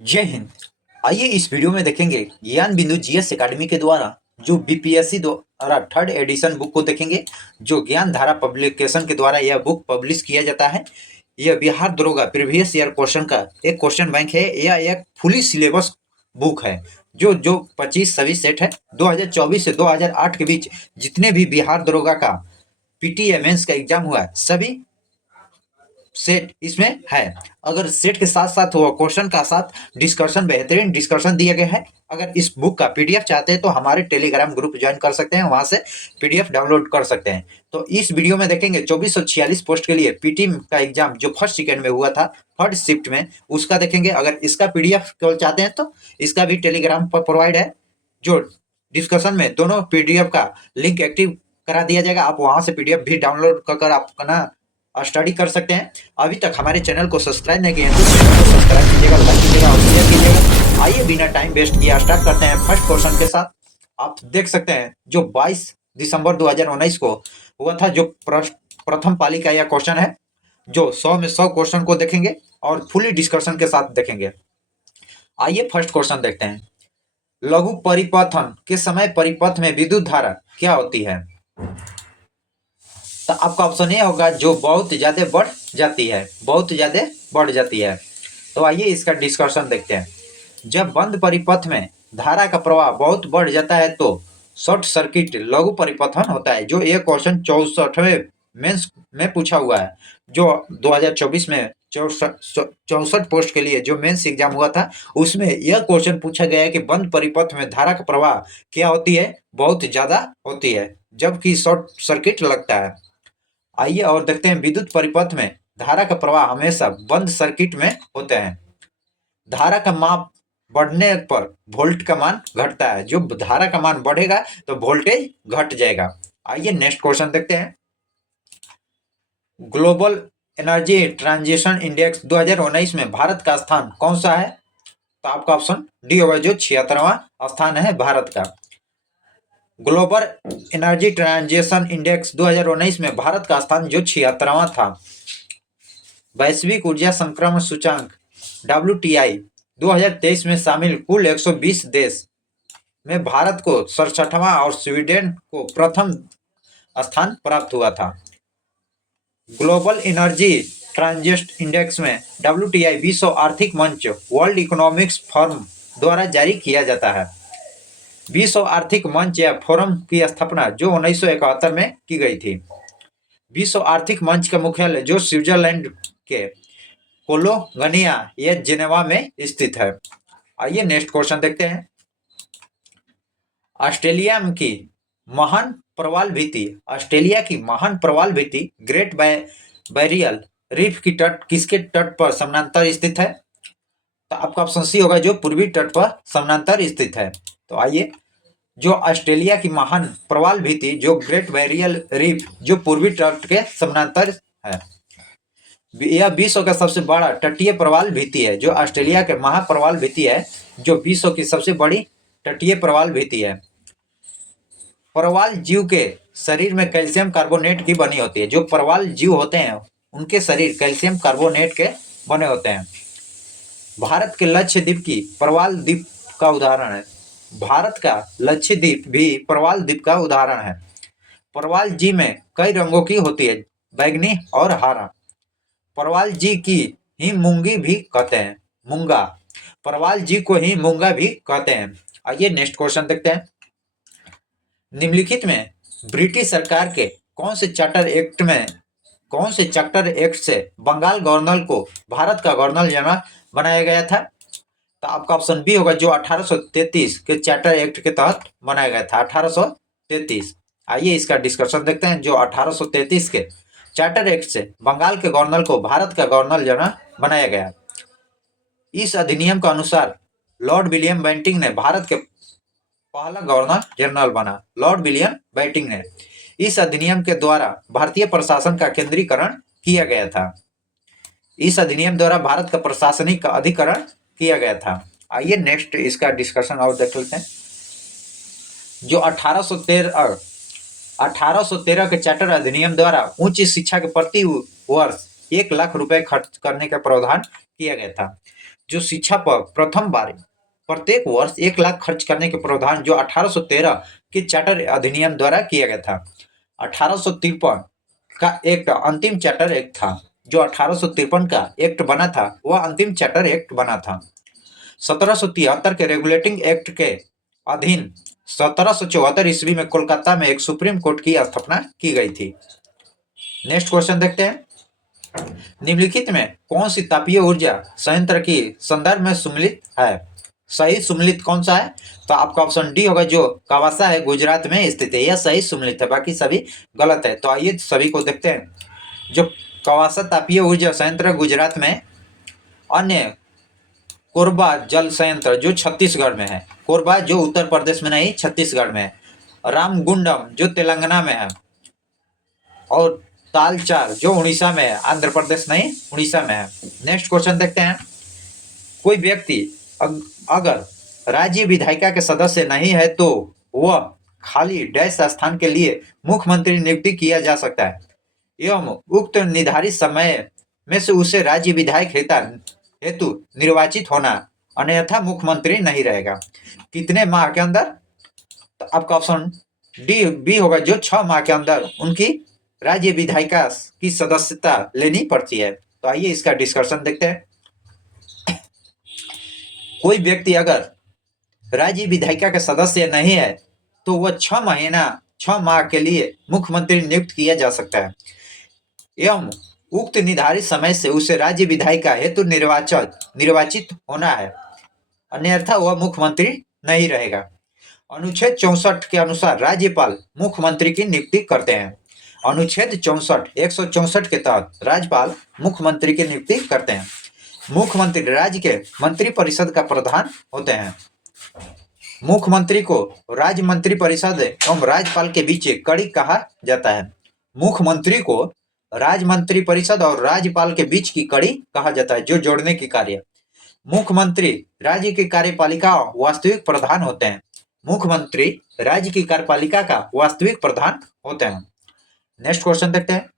जय हिंद। आइए इस वीडियो में देखेंगे ज्ञान बिंदु जीएस एकेडमी के द्वारा जो बीपीएससी द्वारा थर्ड एडिशन बुक को देखेंगे। जो ज्ञान धारा पब्लिकेशन के द्वारा यह बुक पब्लिश किया जाता है। यह बिहार दरोगा प्रीवियस ईयर क्वेश्चन का एक क्वेश्चन बैंक है। यह एक फुली सिलेबस बुक है। जो जो 25 सेट है 2024 से 2008 के बीच जितने भी बिहार दरोगा का पीटी मेंस का एग्जाम हुआ है सभी सेट इसमें है। अगर सेट के साथ साथ वो क्वेश्चन का साथ डिस्कशन, बेहतरीन डिस्कशन दिया गया है। अगर इस बुक का पीडीएफ चाहते हैं तो हमारे टेलीग्राम ग्रुप ज्वाइन कर सकते हैं, वहां से पीडीएफ डाउनलोड कर सकते हैं। तो इस वीडियो में देखेंगे 2446 पोस्ट के लिए पीटी का एग्जाम जो फर्स्ट सेकेंड में हुआ था थर्ड शिफ्ट में, उसका देखेंगे। अगर इसका पीडीएफ केवल चाहते हैं तो इसका भी टेलीग्राम पर प्रोवाइड है। जो डिस्कशन में दोनों पीडीएफ का लिंक एक्टिव करा दिया जाएगा, आप वहां से पीडीएफ भी डाउनलोड कर आप अपना स्टडी कर सकते हैं। अभी तक हमारे चैनल को सब्सक्राइब नहीं किए हैं तो चैनल को सब्सक्राइब कीजिएगा, लाइक कीजिएगा और शेयर कीजिएगा। आइए बिना टाइम वेस्ट किए स्टार्ट करते हैं फर्स्ट क्वेश्चन के साथ। आप देख सकते हैं जो 22 दिसंबर 2019 को हुआ था, जो प्रथम पाली का यह क्वेश्चन है। जो 100 में 100 क्वेश्चन को देखेंगे और फुली डिस्कशन के साथ देखेंगे। आइए फर्स्ट क्वेश्चन देखते हैं। लघु परिपथन के समय परिपथ में विद्युत धारा क्या होती है? तो आपका ऑप्शन ए होगा जो बहुत ज्यादा बढ़ जाती है, बहुत ज्यादा बढ़ जाती है। तो आइए इसका डिस्कशन देखते हैं। जब बंद परिपथ में धारा का प्रवाह बहुत बढ़ जाता है तो शॉर्ट सर्किट लघु परिपथन होता है। जो ये क्वेश्चन 64वें मेंस में पूछा हुआ है। जो 2024 में 64 पोस्ट के लिए जो मेंस एग्जाम हुआ था उसमें यह क्वेश्चन पूछा गया है कि बंद परिपथ में धारा का प्रवाह क्या होती है? बहुत ज्यादा होती है, जबकि शॉर्ट सर्किट लगता है। आइए और देखते हैं विद्युत परिपथ में धारा का प्रवाह हमेशा बंद सर्किट में होते हैं। धारा का माप बढ़ने पर वोल्ट का मान घटता है। जो धारा का मान बढ़ेगा तो वोल्टेज घट जाएगा। आइए नेक्स्ट क्वेश्चन देखते हैं। ग्लोबल एनर्जी ट्रांजिशन इंडेक्स 2019 में भारत का स्थान कौन सा है? तो आपका ऑप्शन डी होगा जो 76वां स्थान है भारत का। ग्लोबल एनर्जी ट्रांजिशन इंडेक्स 2019 में भारत का स्थान जो 76वां था। वैश्विक ऊर्जा संक्रमण सूचांक WTI 2023 में शामिल कुल 120 देश में भारत को 67वां और स्वीडन को प्रथम स्थान प्राप्त हुआ था। ग्लोबल एनर्जी ट्रांजिशन इंडेक्स में WTI विश्व आर्थिक मंच वर्ल्ड इकोनॉमिक्स फोरम द्वारा जारी किया जाता है। विश्व आर्थिक मंच या फोरम की स्थापना जो 1971 में की गई थी। विश्व आर्थिक मंच का मुख्यालय जो स्विट्जरलैंड के कोलोगनिया या जेनेवा में स्थित है। आइए नेक्स्ट क्वेश्चन देखते हैं। ऑस्ट्रेलिया की महान प्रवाल भित्ति, ऑस्ट्रेलिया की महान प्रवाल भित्ति ग्रेट बैरियल रीफ की तट किसके तट पर समानांतर स्थित है? तो आपका ऑप्शन सी होगा जो पूर्वी तट पर समानांतर स्थित है। तो आइए, जो ऑस्ट्रेलिया की महान प्रवाल भित्ति जो ग्रेट बैरियल रीफ जो पूर्वी तट के समानांतर है। यह विश्व का सबसे बड़ा तटीय प्रवाल भित्ति है। जो ऑस्ट्रेलिया के महाप्रवाल भित्ति है जो विश्व की सबसे बड़ी तटीय प्रवाल भित्ति है। प्रवाल जीव के शरीर में कैल्शियम कार्बोनेट की बनी होती है। जो प्रवाल जीव होते हैं उनके शरीर कैल्शियम कार्बोनेट के बने होते हैं। भारत के लक्षद्वीप की प्रवाल द्वीप का उदाहरण है। भारत का लक्षद्वीप भी प्रवाल द्वीप का उदाहरण है। प्रवाल जी में कई रंगों की होती है, बैंगनी और हरा। प्रवाल जी की ही मूंगी भी कहते हैं, मूंगा। प्रवाल जी को ही मूंगा भी कहते हैं। आइए नेक्स्ट क्वेश्चन देखते हैं। निम्नलिखित में ब्रिटिश सरकार के कौन से चार्टर एक्ट से बंगाल गवर्नर को भारत का गवर्नर जनरल बनाया गया था? तो आपका ऑप्शन बी होगा जो 1833 के चार्टर एक्ट के तहत बनाया गया था, 1833। आइए इसका डिस्कशन देखते हैं। जो 1833 के चार्टर एक्ट से बंगाल के गवर्नर को भारत का गवर्नर जनरल बनाया गया। इस अधिनियम के अनुसार लॉर्ड विलियम बेंटिंक ने भारत के पहला गवर्नर जनरल बना। लॉर्ड विलियम बेंटिंक ने इस अधिनियम के द्वारा भारतीय प्रशासन का केंद्रीकरण किया गया था। इस अधिनियम द्वारा भारत का प्रशासनिक अधिकरण किया गया था। आइए नेक्स्ट इसका डिस्कशन और देख लेते हैं। जो 1813 के चार्टर अधिनियम द्वारा उच्च शिक्षा के प्रति वर्ष 1 लाख रुपए खर्च करने का प्रावधान किया गया था। जो शिक्षा पर प्रथम बार प्रत्येक वर्ष 1 लाख खर्च करने के प्रावधान जो 1813 के चार्टर अधिनियम द्वारा किया गया था। 1853 का एक्ट अंतिम चार्टर एक्ट था। जो 1853 का एक्ट बना था वह अंतिम चार्टर एक्ट बना था। 1773 के रेगुलेटिंग एक्ट के अधीन 1774 ईस्वी में कोलकाता में एक सुप्रीम कोर्ट की स्थापना की गई थी। नेक्स्ट क्वेश्चन देखते हैं। निम्नलिखित में कौन सी तापीय ऊर्जा संयंत्र की संदर्भ में सम्मिलित है? सही सम्मिलित कौन सा है? तो आपका ऑप्शन डी होगा, जो कावासा है गुजरात में स्थित है, यह सही सम्मिलित है, बाकी सभी गलत है। तो आइए सभी को देखते हैं। जो कावासा तापीय ऊर्जा संयंत्र गुजरात में, अन्य कोरबा जल संयंत्र जो छत्तीसगढ़ में है, कोरबा जो उत्तर प्रदेश में नहीं छत्तीसगढ़ में है, रामगुंडम जो तेलंगाना में है, और तालचार जो उड़ीसा में है, आंध्र प्रदेश नहीं उड़ीसा में है। नेक्स्ट क्वेश्चन देखते हैं। कोई व्यक्ति अगर राज्य विधायिका के सदस्य नहीं है तो वह खाली डैश स्थान के लिए मुख्यमंत्री नियुक्ति किया जा सकता है एवं उक्त निर्धारित समय में से उसे राज्य विधायक हेतु निर्वाचित होना, अन्यथा मुख्यमंत्री नहीं रहेगा। कितने माह के अंदर? तो आपका ऑप्शन डी बी होगा, जो 6 माह के अंदर उनकी राज्य विधायिका की सदस्यता लेनी पड़ती है। तो आइए इसका डिस्कशन देखते हैं। कोई व्यक्ति अगर राज्य विधायिका के सदस्य नहीं है तो वह 6 माह के लिए मुख्यमंत्री नियुक्त किया जा सकता है एवं उक्त निर्धारित समय से उसे राज्य विधायिका हेतु निर्वाचित होना है, अन्यथा वह मुख्यमंत्री नहीं रहेगा। अनुच्छेद 64 के अनुसार राज्यपाल मुख्यमंत्री की नियुक्ति करते हैं। अनुच्छेद 164 के तहत राज्यपाल मुख्यमंत्री की नियुक्ति करते हैं। मुख्यमंत्री राज्य के मंत्रिपरिषद का प्रधान होते हैं। मुख्यमंत्री को राज्य मंत्रिपरिषद एवं राज्यपाल के बीच एक कड़ी कहा जाता है। मुख्यमंत्री को राज्य मंत्रिपरिषद और राज्यपाल के बीच की कड़ी कहा जाता है, जो जोड़ने की कार्य। मुख्यमंत्री राज्य की कार्यपालिका वास्तविक प्रधान होते हैं। मुख्यमंत्री राज्य की कार्यपालिका का वास्तविक प्रधान होते हैं। नेक्स्ट क्वेश्चन देखते हैं।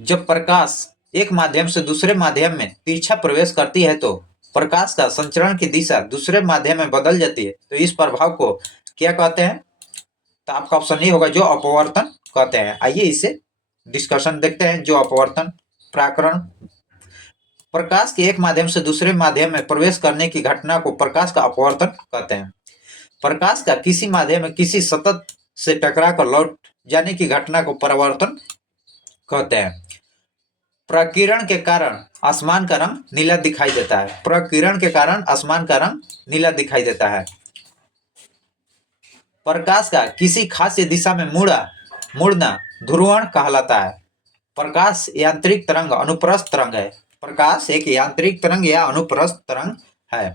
जब प्रकाश एक माध्यम से दूसरे माध्यम में तिरछा प्रवेश करती है तो प्रकाश का संचरण की दिशा दूसरे माध्यम में बदल जाती है, तो इस प्रभाव को क्या कहते हैं? तो आपका ऑप्शन ए होगा, जो अपवर्तन कहते हैं। आइए इसे डिस्कशन देखते हैं। जो अपवर्तन प्राकरण, प्रकाश के एक माध्यम से दूसरे माध्यम में प्रवेश करने की घटना को प्रकाश का अपवर्तन कहते हैं। प्रकाश का किसी माध्यम में किसी सतत से टकरा कर लौट जाने की घटना को परावर्तन कहते हैं। प्रकीर्ण के कारण आसमान का रंग नीला दिखाई देता है। प्रकीर्ण के कारण आसमान का रंग नीला दिखाई देता है। प्रकाश का किसी खास दिशा में मुड़ना ध्रुवण कहलाता है। प्रकाश यांत्रिक तरंग अनुप्रस्थ तरंग है। प्रकाश एक यांत्रिक तरंग या अनुप्रस्थ तरंग है।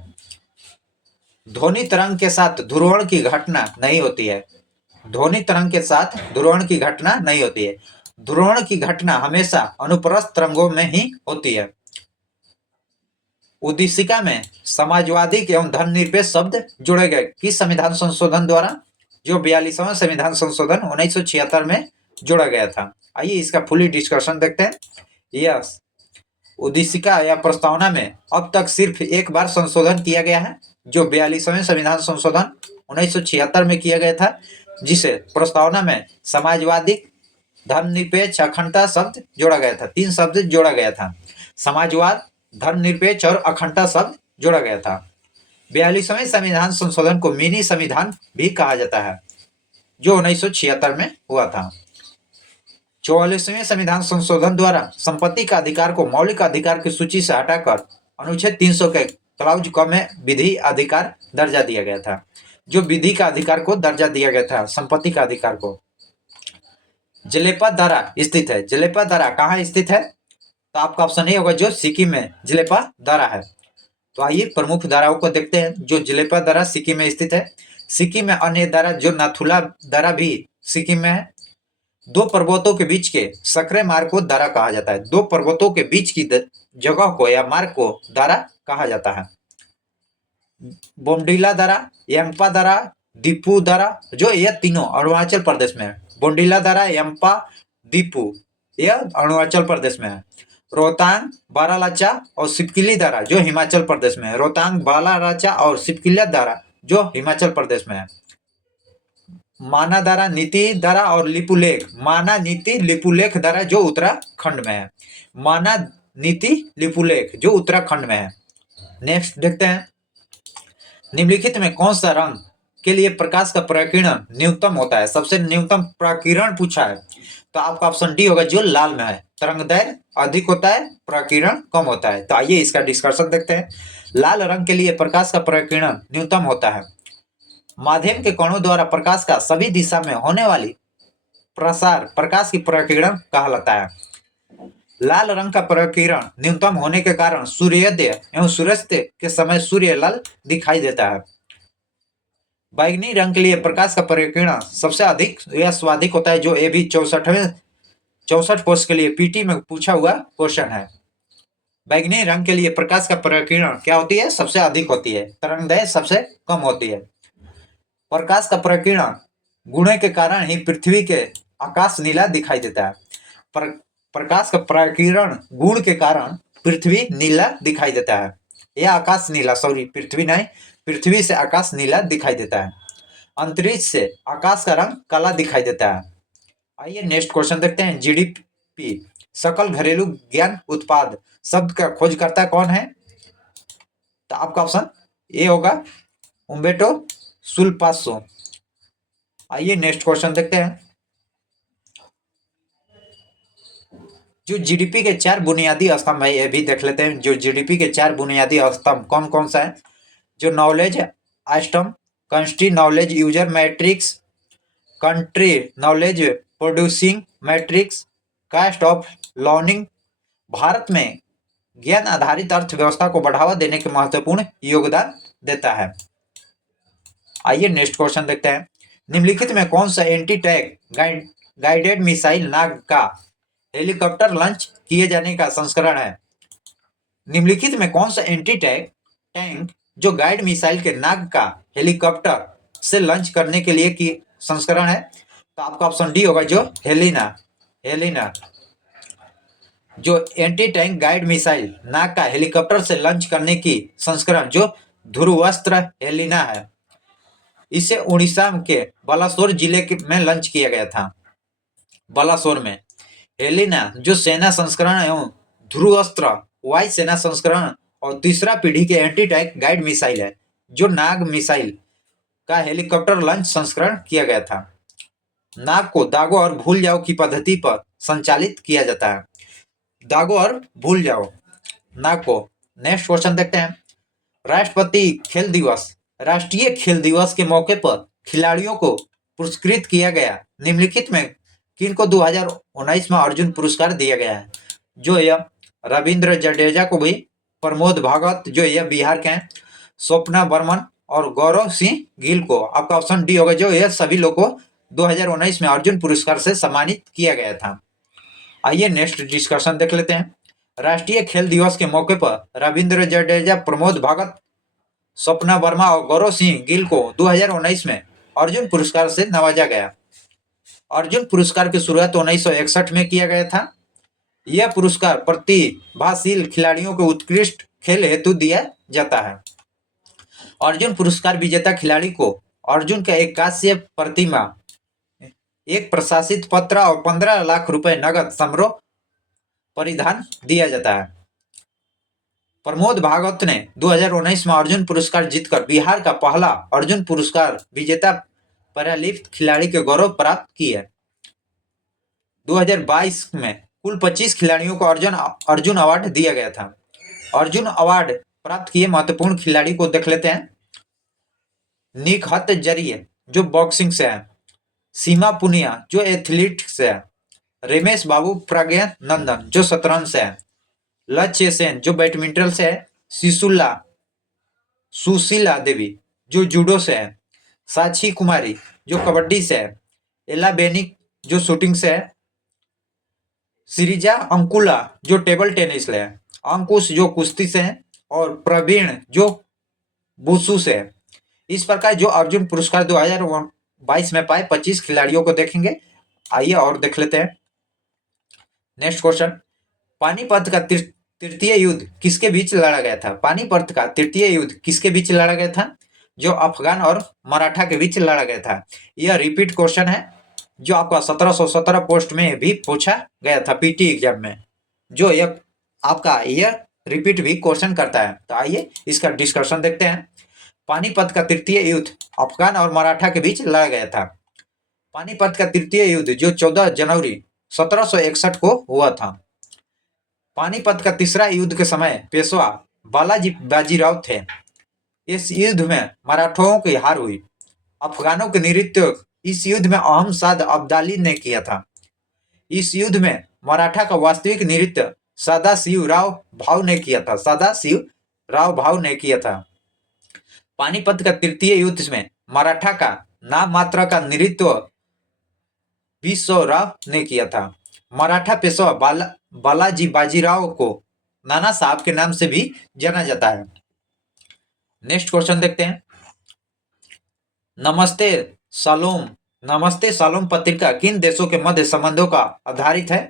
ध्वनि तरंग के साथ ध्रुवण की घटना नहीं होती है। ध्वनि तरंग के साथ ध्रुवण की घटना नहीं होती है। ध्रुवण की घटना हमेशा अनुप्रस्थ तरंगों में ही होती है। उद्देशिका में समाजवादी एवं धर्मनिरपेक्ष शब्द जोड़े गए किस संविधान संशोधन द्वारा? जो 42वां संविधान संशोधन 1976 में जोड़ा गया था। आइए इसका फुली डिस्कशन देखते हैं। यस, उद्देशिका या प्रस्तावना में अब तक सिर्फ एक बार संशोधन किया गया है, जो 42वें संविधान संशोधन 1976 में किया गया था, जिसे प्रस्तावना में समाजवादी धर्मनिरपेक्ष अखंडता शब्द जोड़ा गया था। 3 शब्द जोड़ा गया था, समाजवाद, धर्मनिरपेक्ष और अखंडता शब्द जोड़ा गया था। 42वें संविधान संशोधन को मिनी संविधान भी कहा जाता है, जो 1976 में हुआ था। 44वें संविधान संशोधन द्वारा संपत्ति का अधिकार को मौलिक अधिकार की सूची से हटाकर अनुच्छेद 300 के क्लाउज क में विधि अधिकार दर्जा दिया गया था। जो विधि का अधिकार को दर्जा दिया गया था, संपत्ति का अधिकार को। जलेपा दर्रा स्थित है। जलेपा दर्रा कहाँ स्थित है? तो आपका ऑप्शन ए होगा, जो सिक्किम में जलेपा दर्रा है। तो आइए प्रमुख दर्राओं को देखते हैं। जो जलेपा दर्रा सिक्किम में स्थित है। सिक्किम में अन्य दर्रा जो नाथुला दर्रा भी सिक्किम में है। 2 पर्वतों के बीच के सकरे मार्ग को दर्रा कहा जाता है। 2 पर्वतों के बीच की जगह को या मार्ग को दर्रा कहा जाता है। बोमडिला दर्रा, यंगपा दर्रा, दीपू दर्रा, जो ये तीनों अरुणाचल प्रदेश में है। बोमडिला दर्रा, यंगपा, दीपू, यह अरुणाचल प्रदेश में है। रोहतांग, बारालाचा और सिपकिली दर्रा जो हिमाचल प्रदेश में है। रोहतांग, बारालाचा और सिपकिली दर्रा जो हिमाचल प्रदेश में है। माना दर्रा, नीति दर्रा और लिपुलेख। माना, नीति, लिपुलेख दर्रा जो उत्तराखंड में है। माना, नीति, लिपुलेख जो उत्तराखंड में है। नेक्स्ट देखते हैं, निम्नलिखित में कौन सा रंग के लिए प्रकाश का प्रकीर्णन न्यूनतम होता है? सबसे न्यूनतम प्रकीर्णन पूछा है तो आपका ऑप्शन डी होगा जो लाल में है। तरंगदैर्घ्य अधिक होता है, प्रकीर्णन कम होता है। तो आइए इसका डिस्कशन देखते हैं। लाल रंग के लिए प्रकाश का प्रकीर्णन न्यूनतम होता है। माध्यम के कणों द्वारा प्रकाश का सभी दिशा में होने वाली प्रसार प्रकाश की प्रकीर्णन कहलाता है। लाल रंग का प्रकीर्णन न्यूनतम होने के कारण सूर्योदय एवं सूर्यास्त के समय सूर्य लाल दिखाई देता है। बैंगनी रंग के लिए प्रकाश का प्रकीर्णन सबसे अधिक या स्वाधिक होता है, जो ये भी 64 पोस्ट के लिए पीटी में पूछा हुआ क्वेश्चन है। बैंगनी रंग के लिए प्रकाश का प्रकीर्णन क्या होती है? सबसे अधिक होती है। तरंगदैर्घ्य सबसे कम होती है। प्रकाश का प्रकीर्णन गुण के कारण ही पृथ्वी के आकाश नीला दिखाई देता है। प्रकाश का प्रकीर्णन गुण के कारण पृथ्वी नीला दिखाई देता है, या आकाश नीला, सॉरी पृथ्वी नहीं, पृथ्वी से आकाश नीला दिखाई देता है। अंतरिक्ष से आकाश का रंग काला दिखाई देता है। आइए नेक्स्ट क्वेश्चन देखते हैं। जीडीपी, सकल घरेलू ज्ञान उत्पाद शब्द का खोजकर्ता कौन है? तो आपका ऑप्शन ए होगा उम्बेटो सुल्पासो। आइए नेक्स्ट क्वेश्चन देखते हैं। जो जीडीपी के 4 बुनियादी स्तंभ है, ये भी देख लेते हैं। जो जीडीपी के 4 बुनियादी स्तंभ कौन कौन सा है? जो knowledge item, country knowledge user matrix, country knowledge producing matrix, cost of learning. Bharat में ज्ञान आधारित अर्थव्यवस्था को बढ़ावा देने के महत्वपूर्ण योगदान देता है। आइए नेक्स्ट क्वेश्चन देखते हैं। निम्नलिखित में कौन सा एंटी टैंक गाइडेड मिसाइल नाग का हेलीकॉप्टर लॉन्च किए जाने का संस्करण है? निम्नलिखित में कौन सा एंटी टैंक जो गाइड मिसाइल के नाग का हेलीकॉप्टर से लॉन्च करने के लिए की संस्करण है? तो आपका ऑप्शन डी होगा जो हेलिना। जो एंटी टैंक गाइड मिसाइल नाग का हेलीकॉप्टर से लॉन्च करने की संस्करण जो ध्रुवास्त्र हेलिना है, इसे उड़ीसा के बालासोर जिले में लॉन्च किया गया था। बालासोर में हेलिना जो सेना संस्करण एवं ध्रुवास्त्र वायु सेना संस्करण और तीसरा पीढ़ी के एंटी टैंक गाइड मिसाइल है, जो नाग मिसाइल का हेलीकॉप्टर लॉन्च संस्करण किया गया था। नाग को दागो और भूल जाओ की पद्धति पर संचालित किया जाता है। दागो और भूल जाओ नाग को। नेक्स्ट क्वेश्चन देखते हैं। राष्ट्रपति खेल दिवस, राष्ट्रीय खेल दिवस के मौके पर खिलाड़ियों को पुरस्कृत किया गया। निम्नलिखित में किनको 2019 में अर्जुन पुरस्कार दिया गया है? जो यह रविंद्र जडेजा को भी, प्रमोद भगत जो यह बिहार के हैं, स्वप्ना बर्मन और गौरव सिंह गिल को। आपका ऑप्शन डी होगा जो यह सभी लोग को 2019 में अर्जुन पुरस्कार से सम्मानित किया गया था। आइए नेक्स्ट डिस्कशन देख लेते हैं। राष्ट्रीय खेल दिवस के मौके पर रविंद्र जडेजा, प्रमोद भगत, स्वप्ना वर्मा और गौरव सिंह गिल को 2019 में अर्जुन पुरस्कार से नवाजा गया। अर्जुन पुरस्कार की शुरुआत 1961 में किया गया था। यह पुरस्कार प्रतिभाशील खिलाड़ियों को उत्कृष्ट खेल हेतु दिया जाता है। अर्जुन पुरस्कार विजेता खिलाड़ी को अर्जुन का एक कांस्य प्रतिमा, एक प्रशासित पत्र और 15 लाख रुपए नगद समारोह परिधान दिया जाता है। प्रमोद भागवत ने 2019 में अर्जुन पुरस्कार जीतकर बिहार का पहला अर्जुन पुरस्कार विजेता पैरालिफ्ट खिलाड़ी के गौरव प्राप्त की है। 2022 में कुल 25 खिलाड़ियों को अर्जुन अवार्ड दिया गया था। अर्जुन अवार्ड प्राप्त किए महत्वपूर्ण खिलाड़ी को देख लेते हैं। निखत जरिए जो बॉक्सिंग से है, सीमा पुनिया जो एथलीट से है, रमेश बाबू प्रज्ञा नंदन जो शतरंज से है, लक्ष्य सेन जो बैडमिंटन से है, सुशीला देवी जो जूडो से है, साक्षी कुमारी जो कबड्डी से है, एला बेनिक जो शूटिंग से है, सिरिजा अंकुला जो टेबल टेनिस से है, अंकुश जो कुश्ती से है और प्रवीण जो वुशु से है। इस प्रकार जो अर्जुन पुरस्कार 2022 में पाए 25 खिलाड़ियों को देखेंगे। आइए और देख लेते हैं। Next question. पानीपत का तृतीय युद्ध किसके बीच लड़ा गया था? पानीपत का तृतीय युद्ध किसके बीच लड़ा गया था? जो अफगान और मराठा के बीच लड़ा गया था। यह रिपीट क्वेश्चन है जो आपका 1717 पोस्ट में भी पूछा गया था पीटी एग्जाम में, जो यह आपका यह रिपीट भी क्वेश्चन करता है। तो आइए इसका डिस्कशन देखते हैं। पानीपत का तृतीय युद्ध अफगान और मराठा के बीच लड़ा गया था। पानीपत का तृतीय युद्ध जो 14 जनवरी 1761 को हुआ था। पानीपत का तीसरा युद्ध के समय पेशवा बालाजी बाजीराव थे। इस युद्ध में मराठों की हार हुई। अफगानों के नेतृत्व इस युद्ध में अहमद अब्दाली ने किया था। इस युद्ध में मराठा का वास्तविक नेतृत्व सदाशिवराव भाऊ ने किया था। सदाशिवराव भाऊ ने किया था। पानीपत का तृतीय युद्ध में मराठा का नाम मात्र का नेतृत्व विश्वराव ने किया था। मराठा पेशवा बालाजी बाजीराव को नाना साहब के नाम से भी जाना जाता है। नेक्स्ट क्वेश्चन देखते हैं। नमस्ते शालोम पत्रिका किन देशों के मध्य संबंधों का आधारित है?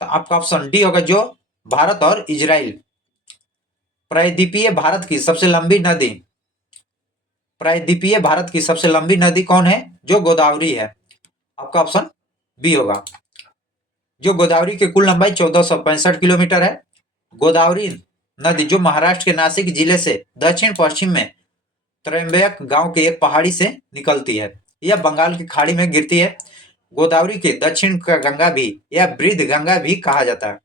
तो आपका ऑप्शन डी होगा, जो भारत और इजराइल। प्रायद्वीपीय भारत की सबसे लंबी नदी कौन है? जो गोदावरी है। आपका ऑप्शन बी होगा, जो गोदावरी की कुल लंबाई 1465 किलोमीटर है। गोदावरी नदी जो महाराष्ट्र के नासिक जिले से दक्षिण पश्चिम में त्रयंबक गांव के एक पहाड़ी से निकलती है। यह बंगाल की खाड़ी में गिरती है। गोदावरी के दक्षिण का गंगा भी या वृद्ध गंगा भी कहा जाता है।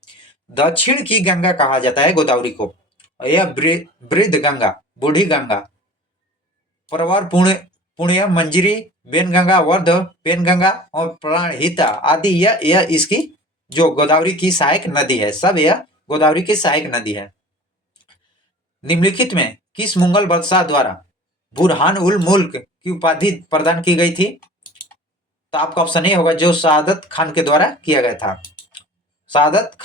दक्षिण की गंगा कहा जाता है गोदावरी को। यह वृद्ध गंगा, बूढ़ी गंगा, परवर, पुण्य, मंजरी, वेनगंगा, वर्ध, पेनगंगा और प्राणहिता आदि यह इसकी जो गोदावरी की सहायक नदी है, सब यह गोदावरी की सहायक नदी है। निम्नलिखित में किस मुगल बादशाह द्वारा बुरहान उल मुल्क की उपाधि प्रदान की गई थी? तो आपका ऑप्शन ए होगा, जो शहादत खान के द्वारा किया गया था। शहादत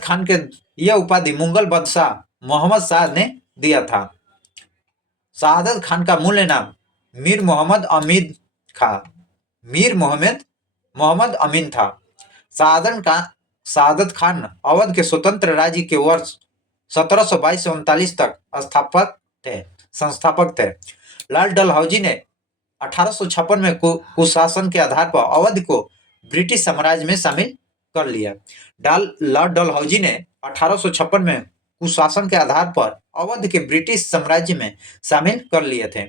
खान के यह उपाधि मुगल बादशाह मोहम्मद शाह ने दिया था। शहादत खान का मूल नाम मीर मोहम्मद अमीन था। शहादत खान अवध के स्वतंत्र राज्य के वर्ष 1722 से 39 तक संस्थापक थे। लाल डलहौजी ने 1856 में कुशासन के आधार पर अवध को ब्रिटिश साम्राज्य में शामिल कर लिया। लॉर्ड डलहौजी ने 1856 में कुशासन के आधार पर अवध के ब्रिटिश साम्राज्य में शामिल कर लिए थे।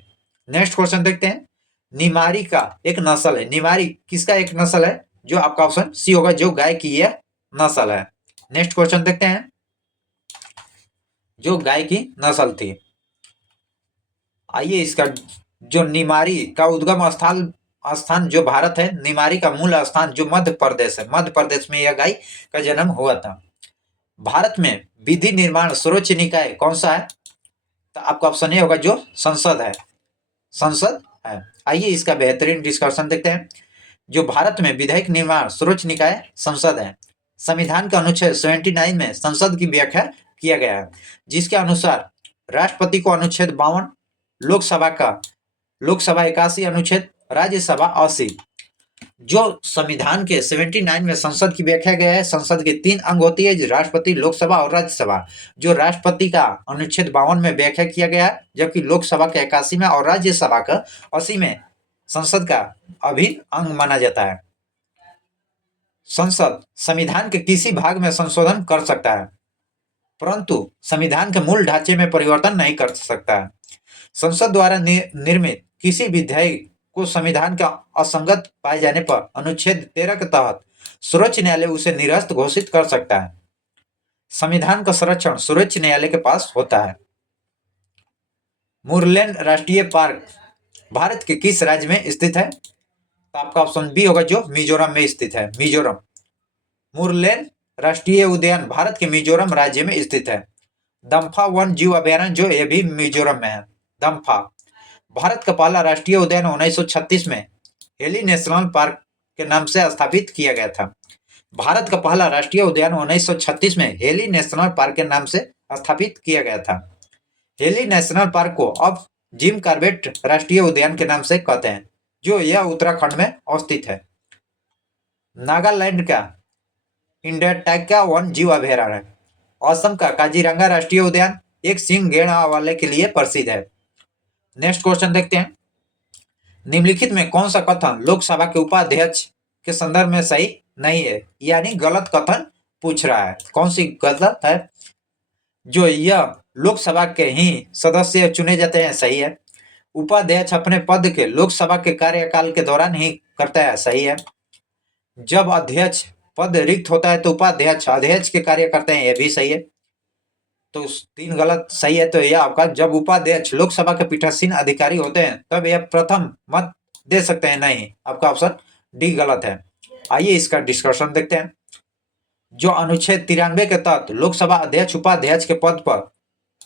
नेक्स्ट क्वेश्चन देखते हैं। निमारी का एक नस्ल है। निमारी किसका एक नस्ल है? जो आपका ऑप्शन सी होगा, जो गाय की यह नस्ल है। नेक्स्ट क्वेश्चन देखते हैं। जो गाय की नस्ल थी, आइए इसका जो निमारी का उद्गम स्थान जो भारत है, निमारी का मूल स्थान जो मध्य प्रदेश है, मध्य प्रदेश में यह गाय का जन्म हुआ था। भारत में विधि निर्माण सर्वोच्च निकाय कौन सा है? तो आपका ऑप्शन ए होगा, जो संसद है। आइए इसका बेहतरीन डिस्कशन देखते हैं। जो भारत में विधायक निर्माण सर्वोच्च निकाय संसद है। संविधान के अनुच्छेद 79 में संसद की व्याख्या किया गया है, जिसके अनुसार राष्ट्रपति को अनुच्छेद 52, लोकसभा 81 अनुच्छेद, राज्यसभा 80। जो संविधान के 79 में संसद की व्याख्या गया है, संसद के 3 अंग होती है, राष्ट्रपति, लोकसभा और राज्यसभा। जो राष्ट्रपति का अनुच्छेद 52 में व्याख्या किया गया है, जबकि लोकसभा के 81 में और राज्यसभा का 80 में संसद का अभिन्न अंग माना जाता है। संसद संविधान के किसी भाग में संशोधन कर सकता है, परंतु संविधान के मूल ढांचे में परिवर्तन नहीं कर सकता है। संसद द्वारा निर्मित किसी विधेयक को संविधान का असंगत पाए जाने पर अनुच्छेद 13 के तहत सर्वोच्च न्यायालय उसे निरस्त घोषित कर सकता है। संविधान का संरक्षण सर्वोच्च न्यायालय के पास होता है। मुरलेन राष्ट्रीय पार्क भारत के किस राज्य में स्थित है? तो आपका ऑप्शन बी होगा, जो मिजोरम में स्थित है। मिजोरम। मुरलेन राष्ट्रीय उद्यान भारत के मिजोरम राज्य में स्थित है। दम्फा वन जीव अभयारण्य जो ये भी मिजोरम में है। दम्फा भारत का पहला राष्ट्रीय उद्यान 1936 में हेली नेशनल पार्क के नाम से स्थापित किया गया था। भारत का पहला राष्ट्रीय उद्यान 1936 में हेली नेशनल पार्क के नाम से स्थापित किया गया था। हेली नेशनल पार्क को अब जिम कॉर्बेट राष्ट्रीय उद्यान के नाम से कहते हैं, जो यह उत्तराखंड में अवस्थित है। नागालैंड का इंडिया वन जीव अभयारण्य। असम का काजीरंगा राष्ट्रीय उद्यान एक सिंह गैंडा वाले के लिए प्रसिद्ध है। नेक्स्ट क्वेश्चन देखते हैं, निम्नलिखित में कौन सा कथन लोकसभा के उपाध्यक्ष के संदर्भ में सही नहीं है, यानी गलत कथन पूछ रहा है। कौन सी गलत है? जो यह लोकसभा के ही सदस्य चुने जाते हैं, सही है। उपाध्यक्ष अपने पद के लोकसभा के कार्यकाल के दौरान ही करता है, सही है। जब अध्यक्ष पद रिक्त होता है तो उपाध्यक्ष अध्यक्ष के कार्य करते हैं, यह भी सही है। तो 3 गलत, सही है। तो यह आपका, जब उपाध्यक्ष लोकसभा के पीठासीन अधिकारी होते हैं तब यह प्रथम मत दे सकते हैं, नहीं, आपका ऑप्शन डी गलत है। आइए इसका डिस्कशन देखते हैं। जो अनुच्छेद 93 के तहत लोकसभा अध्यक्ष उपाध्यक्ष के पद पर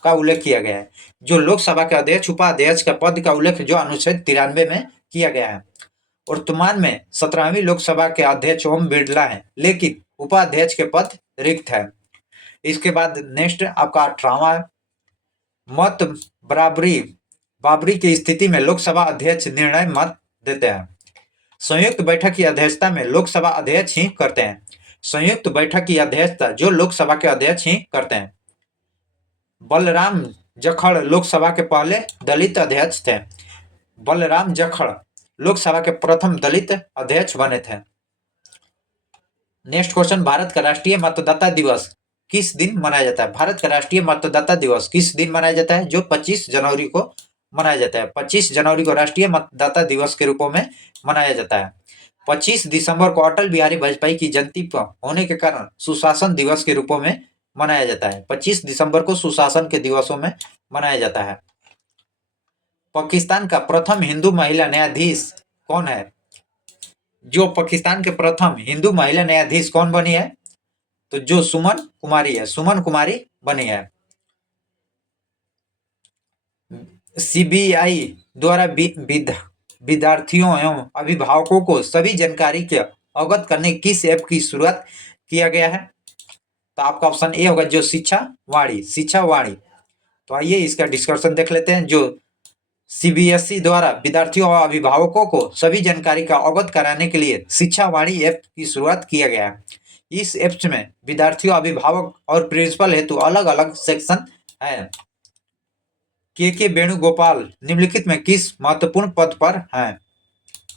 का उल्लेख किया गया है, जो लोकसभा के अध्यक्ष उपाध्यक्ष का पद का उल्लेख जो अनुच्छेद 93 में किया गया है। वर्तमान में 17वीं लोकसभा के अध्यक्ष ओम बिरला हैं, लेकिन उपाध्यक्ष के पद रिक्त है। इसके बाद नेक्स्ट आपका 18वां, मत बराबरी की स्थिति में लोकसभा अध्यक्ष निर्णय मत देते हैं। संयुक्त बैठक की अध्यक्षता में लोकसभा अध्यक्ष ही करते हैं। संयुक्त बैठक की अध्यक्षता जो लोकसभा के अध्यक्ष ही करते हैं। बलराम जखड़ लोकसभा के पहले दलित अध्यक्ष थे। बलराम जखड़ लोकसभा के प्रथम दलित अध्यक्ष बने थे। नेक्स्ट क्वेश्चन, भारत का राष्ट्रीय मतदाता दिवस किस दिन मनाया जाता है? भारत का राष्ट्रीय मतदाता दिवस किस दिन मनाया जाता है? जो 25 जनवरी को मनाया जाता है। 25 जनवरी को राष्ट्रीय मतदाता दिवस के रूप में मनाया जाता है। 25 दिसंबर को अटल बिहारी वाजपेयी की जयंती होने के कारण सुशासन दिवस के रूप में मनाया जाता है। 25 दिसंबर को सुशासन के दिवसों में मनाया जाता है। पाकिस्तान का प्रथम हिंदू महिला न्यायाधीश कौन है? जो पाकिस्तान के प्रथम हिंदू महिला न्यायाधीश कौन बनी है? तो जो सुमन कुमारी है, सुमन कुमारी बनी है। सीबीआई द्वारा विद्यार्थियों एवं अभिभावकों को सभी जानकारी के अवगत करने किस ऐप की शुरुआत किया गया है? तो आपका ऑप्शन ए होगा, जो शिक्षा वाणी। तो आइए इसका डिस्कशन देख लेते हैं। जो सीबीएसई द्वारा विद्यार्थियों और अभिभावकों को सभी जानकारी का अवगत कराने के लिए शिक्षा वाणी ऐप की शुरुआत किया गया है। इस ऐप में विद्यार्थियों, अभिभावक और प्रिंसिपल हेतु अलग अलग सेक्शन है। के वेणुगोपाल निम्नलिखित में किस महत्वपूर्ण पद पर हैं?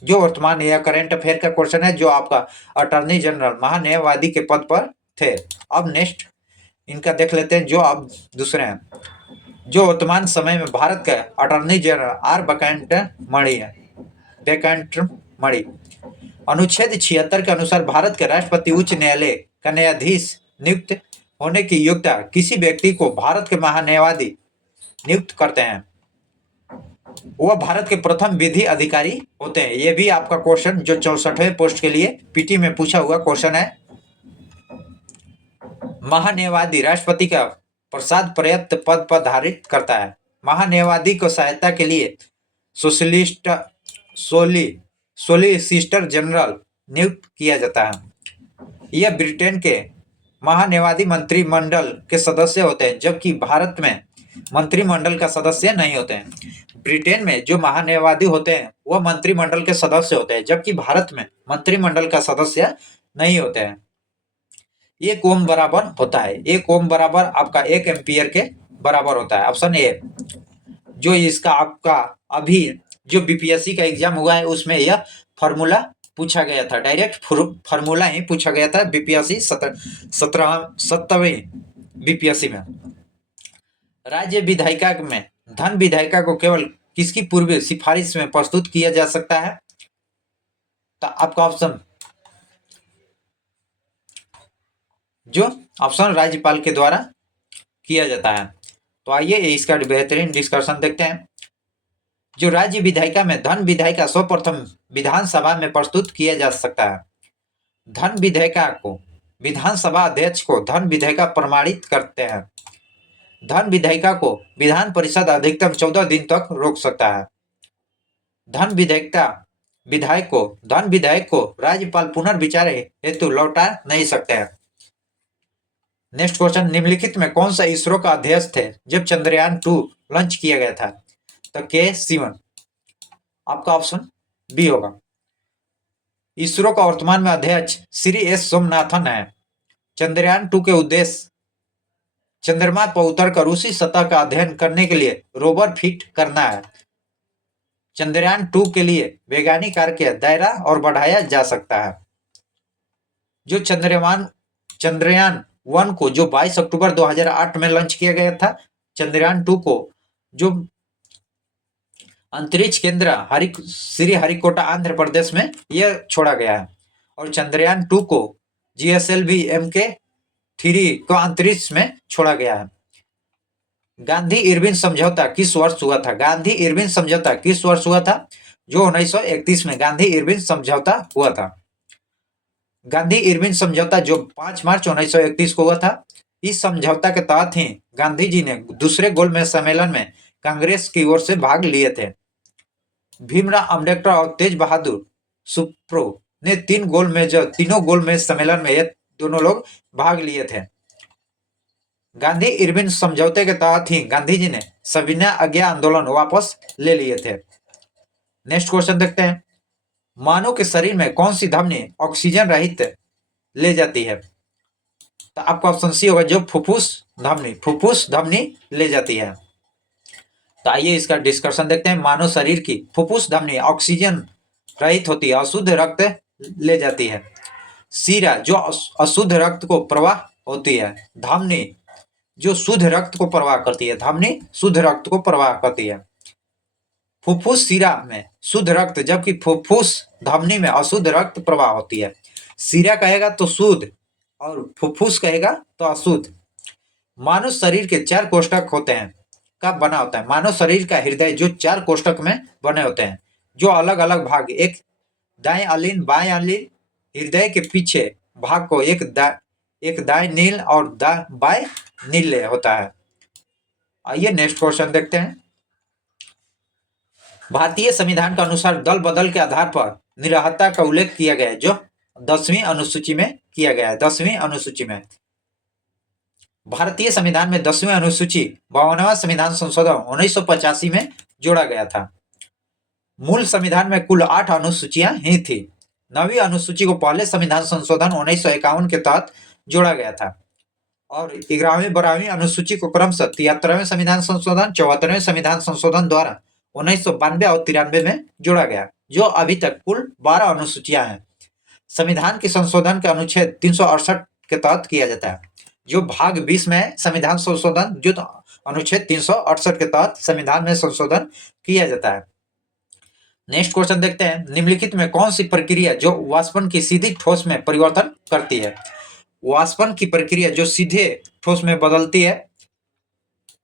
जो वर्तमान या करंट अफेयर का क्वेश्चन है, जो आपका अटॉर्नी जनरल महान्यायवादी के पद पर थे। अब नेक्स्ट इनका देख लेते हैं, जो अब दूसरे हैं। जो वर्तमान समय में भारत का अटॉर्नी जनरल आर वेंकट मणि। अनुच्छेद 76 के अनुसार भारत के राष्ट्रपति उच्च न्यायालय का न्यायाधीश नियुक्त होने की योग्यता किसी व्यक्ति को भारत के महान्यायवादी नियुक्त करते हैं। वह भारत के प्रथम विधि अधिकारी होते हैं। यह भी आपका क्वेश्चन जो 64वें पोस्ट के लिए पीटी में पूछा हुआ क्वेश्चन है। महान्यायवादी राष्ट्रपति का प्रसाद पर्याप्त पद पर धारित करता है। महान्यायवादी को सहायता के लिए सोलिसिटर जनरल नियुक्त किया जाता है। यह ब्रिटेन के महान्यायवादी मंत्रिमंडल के सदस्य होते हैं, जबकि भारत में मंत्रिमंडल का सदस्य नहीं होते हैं। ब्रिटेन में जो महान्यायवादी होते हैं वह मंत्रिमंडल के सदस्य होते हैं, जबकि भारत में मंत्रिमंडल का सदस्य नहीं होते हैं। एक ओम बराबर होता है। एक ओम बराबर आपका 1 एम्पियर के बराबर होता है। Option A. जो इसका आपका अभी जो बीपीएससी का एग्जाम हुआ है उसमें यह फॉर्मूला पूछा गया था, डायरेक्ट फॉर्मूला ही पूछा गया था बीपीएससी 17वीं बीपीएससी में। राज्य विधायिका में धन विधायिका को केवल किसकी पूर्व सिफारिश में प्रस्तुत किया जा सकता है? तो आपका ऑप्शन जो ऑप्शन राज्यपाल के द्वारा किया जाता है। तो आइए इसका बेहतरीन डिस्कशन देखते हैं। जो राज्य विधायिका में धन विधायिका सर्वप्रथम विधानसभा में प्रस्तुत किया जा सकता है। धन विधायिका को विधानसभा अध्यक्ष को धन विधायिका प्रमाणित करते हैं। धन विधायिका को विधान परिषद अधिकतम 14 दिन तक रोक सकता है। धन विधायक को राज्यपाल पुनर्विचार हेतु लौटा नहीं सकते हैं। नेक्स्ट क्वेश्चन, निम्नलिखित में कौन सा इसरो का अध्यक्ष थे जब चंद्रयान 2 लॉन्च किया गया था? तो के सिवन। आपका ऑप्शन बी होगा। इसरो का वर्तमान में अध्यक्ष श्री एस सोमनाथन है। चंद्रयान 2 के उद्देश्य चंद्रमा पर उतरकर उसी सतह का अध्ययन करने के लिए रोवर फिट करना है। चंद्रयान 2 के लिए वैज्ञानिक कार्य का दायरा और बढ़ाया जा सकता है। जो चंद्रयान 1 को जो 22 अक्टूबर 2008 में लॉन्च किया गया था, चंद्रयान 2 को जो अंतरिक्ष केंद्र श्रीहरिकोटा आंध्र प्रदेश में यह छोड़ा गया है। और चंद्रयान 2 को GSLV MK3 को अंतरिक्ष में छोड़ा गया है। गांधी इरविन समझौता किस वर्ष हुआ था? गांधी इरविन समझौता किस वर्ष हुआ था? जो 1931 में गांधी इरविन समझौता हुआ था। गांधी इरविन समझौता जो 5 मार्च 1931 को हुआ था। इस समझौता के तहत ही गांधी जी ने दूसरे गोलमेज सम्मेलन में कांग्रेस की ओर से भाग लिए थे। भीमराव अम्बेडकर और तेज बहादुर सुप्रो ने तीनों गोलमेज सम्मेलन में ये दोनों लोग भाग लिए थे। गांधी इरविन समझौते के तहत ही गांधी जी ने सविनय अवज्ञा आंदोलन वापस ले लिए थे। नेक्स्ट क्वेश्चन देखते हैं। मानव के शरीर में कौन सी धमनी ऑक्सीजन रहित ले जाती है? तो आपका ऑप्शन सी होगा, जो फुफ्फुस धमनी ले जाती है। तो आइए इसका डिस्कशन देखते हैं। मानव शरीर की फुफ्फुस धमनी ऑक्सीजन रहित होती है, अशुद्ध रक्त ले जाती है। सीरा जो अशुद्ध रक्त को प्रवाह होती है। धमनी जो शुद्ध रक्त को प्रवाह करती है। धमनी शुद्ध रक्त को प्रवाह करती है। फुफ्फुस सीरा में शुद्ध रक्त, जबकि फुफ्फुस धमनी में अशुद्ध रक्त प्रवाह होती है। सीरा कहेगा तो शुद्ध और फुफ्फुस कहेगा तो अशुद्ध। मानव शरीर के 4 कोष्ठक होते हैं। कब बना होता है? मानव शरीर का हृदय जो 4 कोष्ठक में बने होते हैं, जो अलग अलग भाग, एक दाएं अलिन बाएं अलिन, हृदय के पीछे भाग को एक दाएं नील और बाएं नील होता है। आइए नेक्स्ट क्वेश्चन देखते हैं। भारतीय संविधान के अनुसार दल बदल के आधार पर निरहता का उल्लेख किया गया है, जो 10वीं अनुसूची में किया गया है। 10वीं अनुसूची में भारतीय संविधान में 10वीं अनुसूची 52वां संविधान संशोधन 1985 में जोड़ा गया था। मूल संविधान में कुल 8 अनुसूचियां ही थी। 9वीं अनुसूची को पहले संविधान संशोधन 1951 के तहत जोड़ा गया था और 11वीं 12वीं अनुसूची को क्रमशः 73वें संविधान संशोधन, 74वें संविधान संशोधन द्वारा 1992 और 93 में जोड़ा गया, जो अभी तक कुल 12 अनुसूचियां हैं। संविधान के संशोधन के अनुच्छेद 368 के तहत किया जाता है। जो भाग 20 में संविधान संशोधन, जो अनुच्छेद 368 के तहत संविधान में संशोधन किया जाता है। नेक्स्ट क्वेश्चन देखते हैं। निम्नलिखित में कौन सी प्रक्रिया जो वाष्पन की सीधी ठोस में परिवर्तन करती है? वाष्पन की प्रक्रिया जो सीधे ठोस में बदलती है,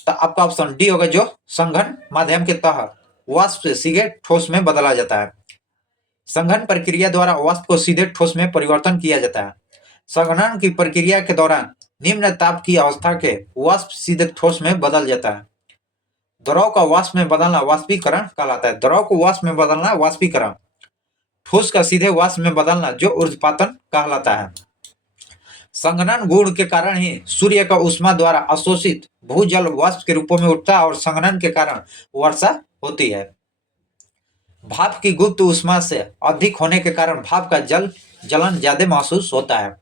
तो आपका ऑप्शन डी होगा, जो संघन माध्यम के तहत वाष्प से सीधे ठोस में बदला जाता है। संघन प्रक्रिया द्वारा वाष्प को सीधे ठोस में परिवर्तन किया जाता है। संघनन की प्रक्रिया के दौरान निम्न ताप की अवस्था के वाष्प सीधे ठोस में बदल जाता है। द्रव का वाष्प में बदलना वाष्पीकरण कहलाता है। द्रव को वाष्प में बदलना वाष्पीकरण। ठोस का सीधे वाष्प में बदलना जो ऊर्ध्वपातन कहलाता है। संघनन गुण के कारण ही सूर्य का उष्मा द्वारा अवशोषित भूजल वाष्प के रूपों में उठता है और संघनन के कारण वर्षा होती है। भाप की गुप्त उष्मा से अधिक होने के कारण भाप का जलन ज्यादा महसूस होता है।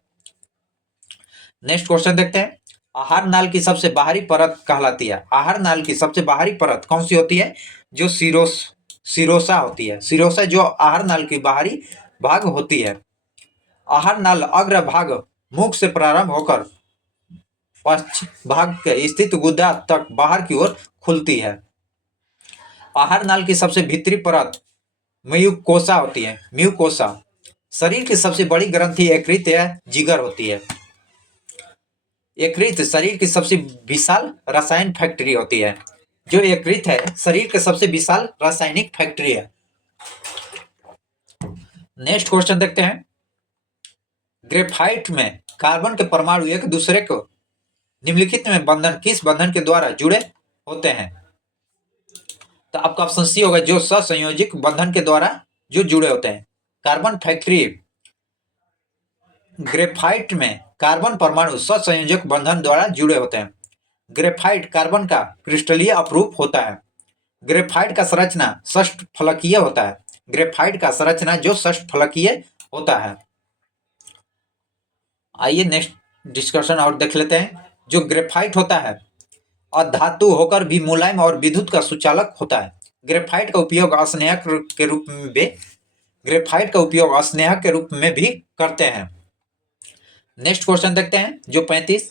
नेक्स्ट क्वेश्चन देखते हैं। आहार नाल की सबसे बाहरी परत कहलाती है। आहार नाल की सबसे बाहरी परत कौन सी होती है? जो सिरोसा होती है। सिरोसा जो आहार नाल की बाहरी भाग होती है। आहार नाल अग्र भाग मुख से प्रारंभ होकर पश्च भाग के स्थित गुदा तक बाहर की ओर खुलती है। आहार नाल की सबसे भीतरी परत म्यूकोसा होती है। म्यूकोसा। शरीर की सबसे बड़ी ग्रंथि यकृत या जिगर होती है। यकृत शरीर की सबसे विशाल रासायन फैक्ट्री होती है। जो यकृत है शरीर के सबसे विशाल रासायनिक फैक्ट्री है। नेक्स्ट क्वेश्चन देखते हैं। ग्रेफाइट में कार्बन के परमाणु एक दूसरे को निम्नलिखित में बंधन किस बंधन के द्वारा जुड़े होते हैं? तो आपका ऑप्शन सी होगा, जो सहसंयोजक बंधन के द्वारा जो जुड़े होते हैं। कार्बन फैक्ट्री ग्रेफाइट में कार्बन परमाणु सहसंयोजक बंधन द्वारा जुड़े होते हैं। ग्रेफाइट कार्बन का क्रिस्टलीय अपरूप होता है। ग्रेफाइट का संरचना षष्ठफलकीय होता है। ग्रेफाइट का संरचना जो षष्ठफलकीय होता है। आइए नेक्स्ट डिस्कशन और देख लेते हैं। जो ग्रेफाइट होता है अधातु होकर भी मुलायम और विद्युत का सुचालक होता है। ग्रेफाइट का उपयोग स्नेहक के रूप में भी ग्रेफाइट का उपयोग स्नेहक के रूप में भी करते हैं। नेक्स्ट क्वेश्चन देखते हैं जो 35।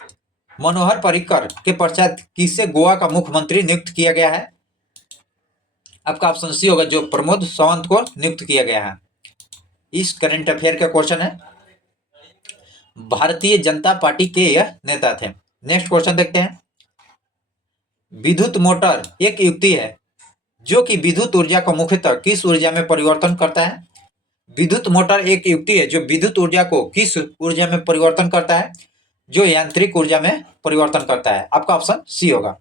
मनोहर पर्रिकर के पश्चात किसे गोवा का मुख्यमंत्री नियुक्त किया गया है? आपका ऑप्शन सी होगा, जो प्रमोद सावंत को नियुक्त किया गया है। इस करंट अफेयर का क्वेश्चन है। भारतीय जनता पार्टी के यह नेता थे। नेक्स्ट क्वेश्चन देखते हैं। विद्युत मोटर एक युक्ति है जो कि विद्युत ऊर्जा को मुख्यतः किस ऊर्जा में परिवर्तन करता है? विद्युत मोटर एक युक्ति है जो विद्युत ऊर्जा को किस ऊर्जा में परिवर्तन करता है? जो यांत्रिक ऊर्जा में परिवर्तन करता है। आपका ऑप्शन सी होगा।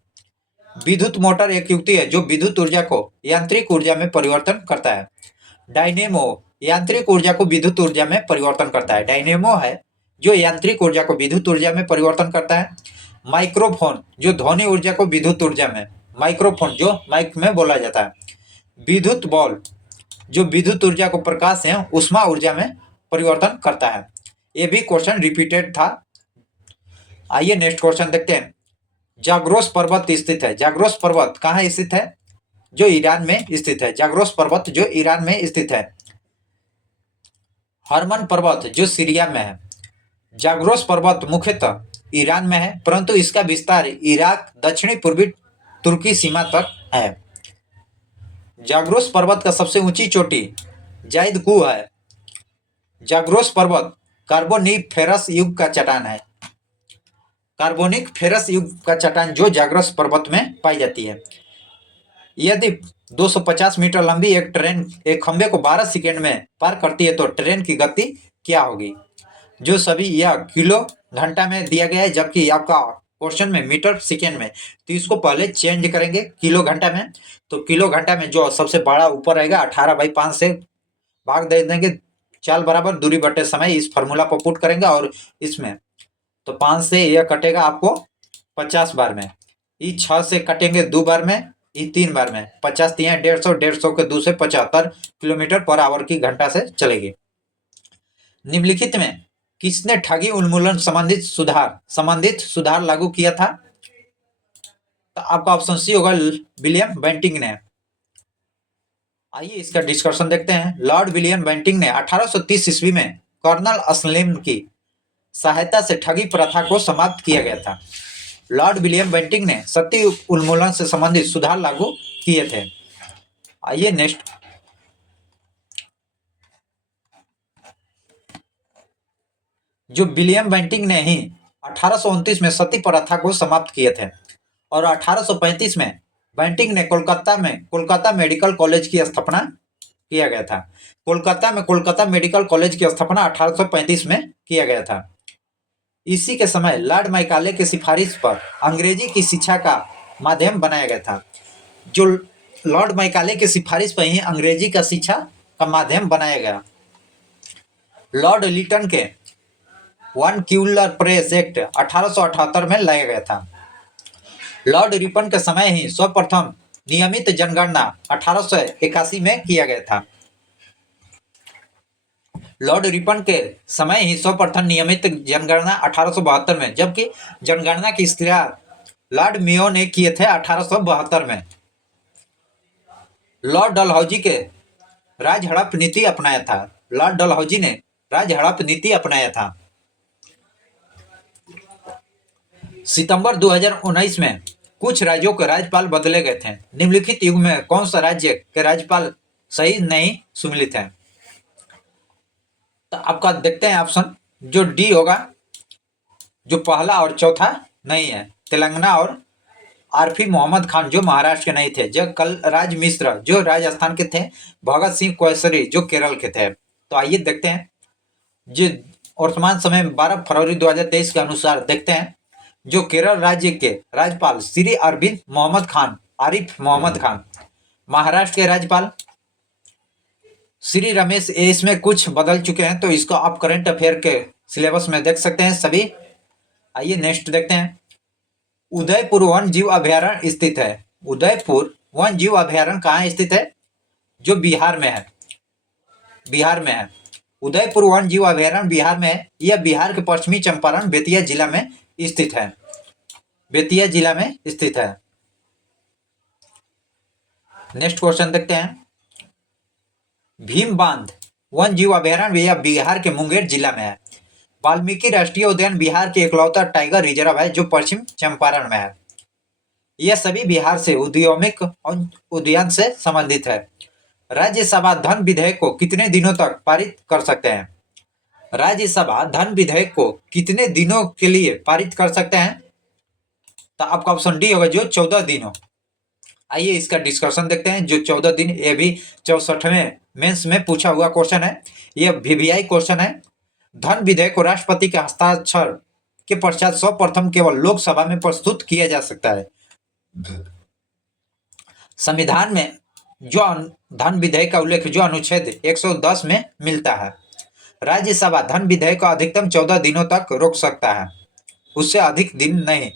विद्युत मोटर एक युक्ति है जो विद्युत ऊर्जा को यांत्रिक ऊर्जा में परिवर्तन करता है। डायनेमो यांत्रिक ऊर्जा को विद्युत ऊर्जा में परिवर्तन करता है। डायनेमो है जो यांत्रिक ऊर्जा को विद्युत ऊर्जा में परिवर्तन करता है। माइक्रोफोन जो ध्वनि ऊर्जा को विद्युत ऊर्जा में, माइक्रोफोन जो माइक में बोला जाता है। विद्युत बॉल जो विद्युत ऊर्जा को प्रकाश है उष्मा ऊर्जा में परिवर्तन करता है। ये भी क्वेश्चन रिपीटेड था। आइए नेक्स्ट क्वेश्चन देखते हैं। जाग्रोस पर्वत स्थित है। जाग्रोस पर्वत कहाँ स्थित है? जो ईरान में स्थित है। जाग्रोस पर्वत जो ईरान में स्थित है। हरमन पर्वत जो सीरिया में है। जाग्रोस पर्वत मुख्यतः ईरान में है, परंतु इसका विस्तार इराक दक्षिणी पूर्वी तुर्की सीमा तक है। जाग्रोस पर्वत का सबसे ऊंची चोटी जायद कुह है। जाग्रोस पर्वत कार्बोनिफेरस युग का चट्टान है। कार्बोनिक फेरस युग का चट्टान जो जाग्रोस पर्वत में पाई जाती है। यदि 250 मीटर लंबी एक ट्रेन एक खंबे को 12 सेकेंड में पार करती है तो ट्रेन की गति क्या होगी? जो सभी यह किलो घंटा में दिया गया है, जबकि आपका क्वेश्चन में मीटर सेकेंड में, तो इसको पहले चेंज करेंगे किलो घंटा में। तो किलो घंटा में जो सबसे बड़ा ऊपर रहेगा 18/5 से भाग दे देंगे, चाल बराबर दूरी बटे समय, इस फार्मूला को पुट करेंगे और इसमें तो 5 से यह कटेगा आपको 50 बार में, ये 6 से कटेंगे 2 बार में, ये 3 बार में, 50 दिए 150, 150 के 2 से 75 किलोमीटर पर आवर की घंटा से चलेगी। निम्नलिखित में किसने ठगी उन्मूलन संबंधित सुधार लागू किया था? तो आपका ऑप्शन सी होगा, विलियम बेंटिंक ने। आइए इसका डिस्कशन देखते हैं। लॉर्ड विलियम बेंटिंक ने 1830 ईस्वी में कर्नल अस्लिम की सहायता से ठगी प्रथा को समाप्त किया गया था। लॉर्ड विलियम बेंटिंक ने सती उन्मूलन से संबंधित सुधार लागू किए थे। आइए नेक्स्ट। जो विलियम बेंटिंक ने ही 1829 में सती प्रथा को समाप्त किए थे और 1835 में बेंटिंक ने कोलकाता मेडिकल कॉलेज की स्थापना किया गया था। कोलकाता में कोलकाता मेडिकल कॉलेज की स्थापना 1835 में किया गया था। इसी के समय लॉर्ड मैकाले की सिफारिश पर अंग्रेजी की शिक्षा का माध्यम बनाया गया था। जो लॉर्ड मैकाले की सिफारिश पर ही अंग्रेजी का शिक्षा का माध्यम बनाया गया। लॉर्ड लिटन के वर्नाक्यूलर प्रेस एक्ट 1878 में लाया गया था। लॉर्ड रिपन के समय ही सर्वप्रथम नियमित जनगणना 1881 में किया गया था। लॉर्ड रिपन के समय ही सर्वप्रथम नियमित जनगणना 1872 में, जबकि जनगणना की इख्तियार लॉर्ड मेयो ने किए थे 1872 में। लॉर्ड डलहौजी के राज हड़प नीति अपनाया था। लॉर्ड डलहौजी ने राज हड़प नीति अपनाया था। सितंबर 2019 में कुछ राज्यों के राज्यपाल बदले गए थे। निम्नलिखित युग में कौन सा राज्य के राज्यपाल सही नहीं सुमिलित है? तो आपका देखते हैं ऑप्शन, जो डी होगा, जो पहला और चौथा नहीं है, तेलंगाना और आरफी मोहम्मद खान जो महाराष्ट्र के नहीं थे, जब कलराज मिश्र जो राजस्थान के थे, भगत सिंह कोश्यारी जो केरल के थे। तो आइए देखते हैं। जो वर्तमान समय 12 फरवरी 2023 के अनुसार देखते हैं, जो केरल राज्य के राज्यपाल श्री अरविंद मोहम्मद खान, आरिफ मोहम्मद खान, महाराष्ट्र के राज्यपाल श्री रमेश, इसमें कुछ बदल चुके हैं, तो इसको आप करंट अफेयर के सिलेबस में देख सकते हैं सभी। आइए नेक्स्ट देखते हैं। उदयपुर वन जीव अभ्यारण्य स्थित है। उदयपुर वन जीव अभ्यारण्य कहाँ स्थित है? जो बिहार में है। बिहार में है। उदयपुर वन जीव अभयारण्य बिहार में है। यह बिहार के पश्चिमी चंपारण बेतिया जिला में स्थित है। बेतिया जिला में स्थित है। नेक्स्ट क्वेश्चन देखते हैं। भीम बांध वन जीव अभयारण्य यह बिहार के मुंगेर जिला में है। वाल्मीकि राष्ट्रीय उद्यान बिहार के इकलौता टाइगर रिजर्व है जो पश्चिम चंपारण में है। यह सभी बिहार से औद्योगिक उद्यान से संबंधित है। राज्यसभा धन विधेयक को कितने दिनों तक पारित कर सकते हैं? राज्यसभा धन विधेयक को कितने दिनों के लिए पारित कर सकते हैं? तो आपका ऑप्शन डी होगा, जो 14 दिनों। आइए इसका डिस्कशन देखते हैं। जो 14 दिन, ये भी 64वें मेंस में पूछा हुआ क्वेश्चन है। यह वीवीआई क्वेश्चन है। धन विधेयक को राष्ट्रपति के हस्ताक्षर के पश्चात सर्वप्रथम केवल लोकसभा में प्रस्तुत किया जा सकता है। संविधान में जो धन विधेयक का उल्लेख जो अनुच्छेद 110 में मिलता है। राज्यसभा धन विधेयक को अधिकतम 14 दिनों तक रोक सकता है, उससे अधिक दिन नहीं।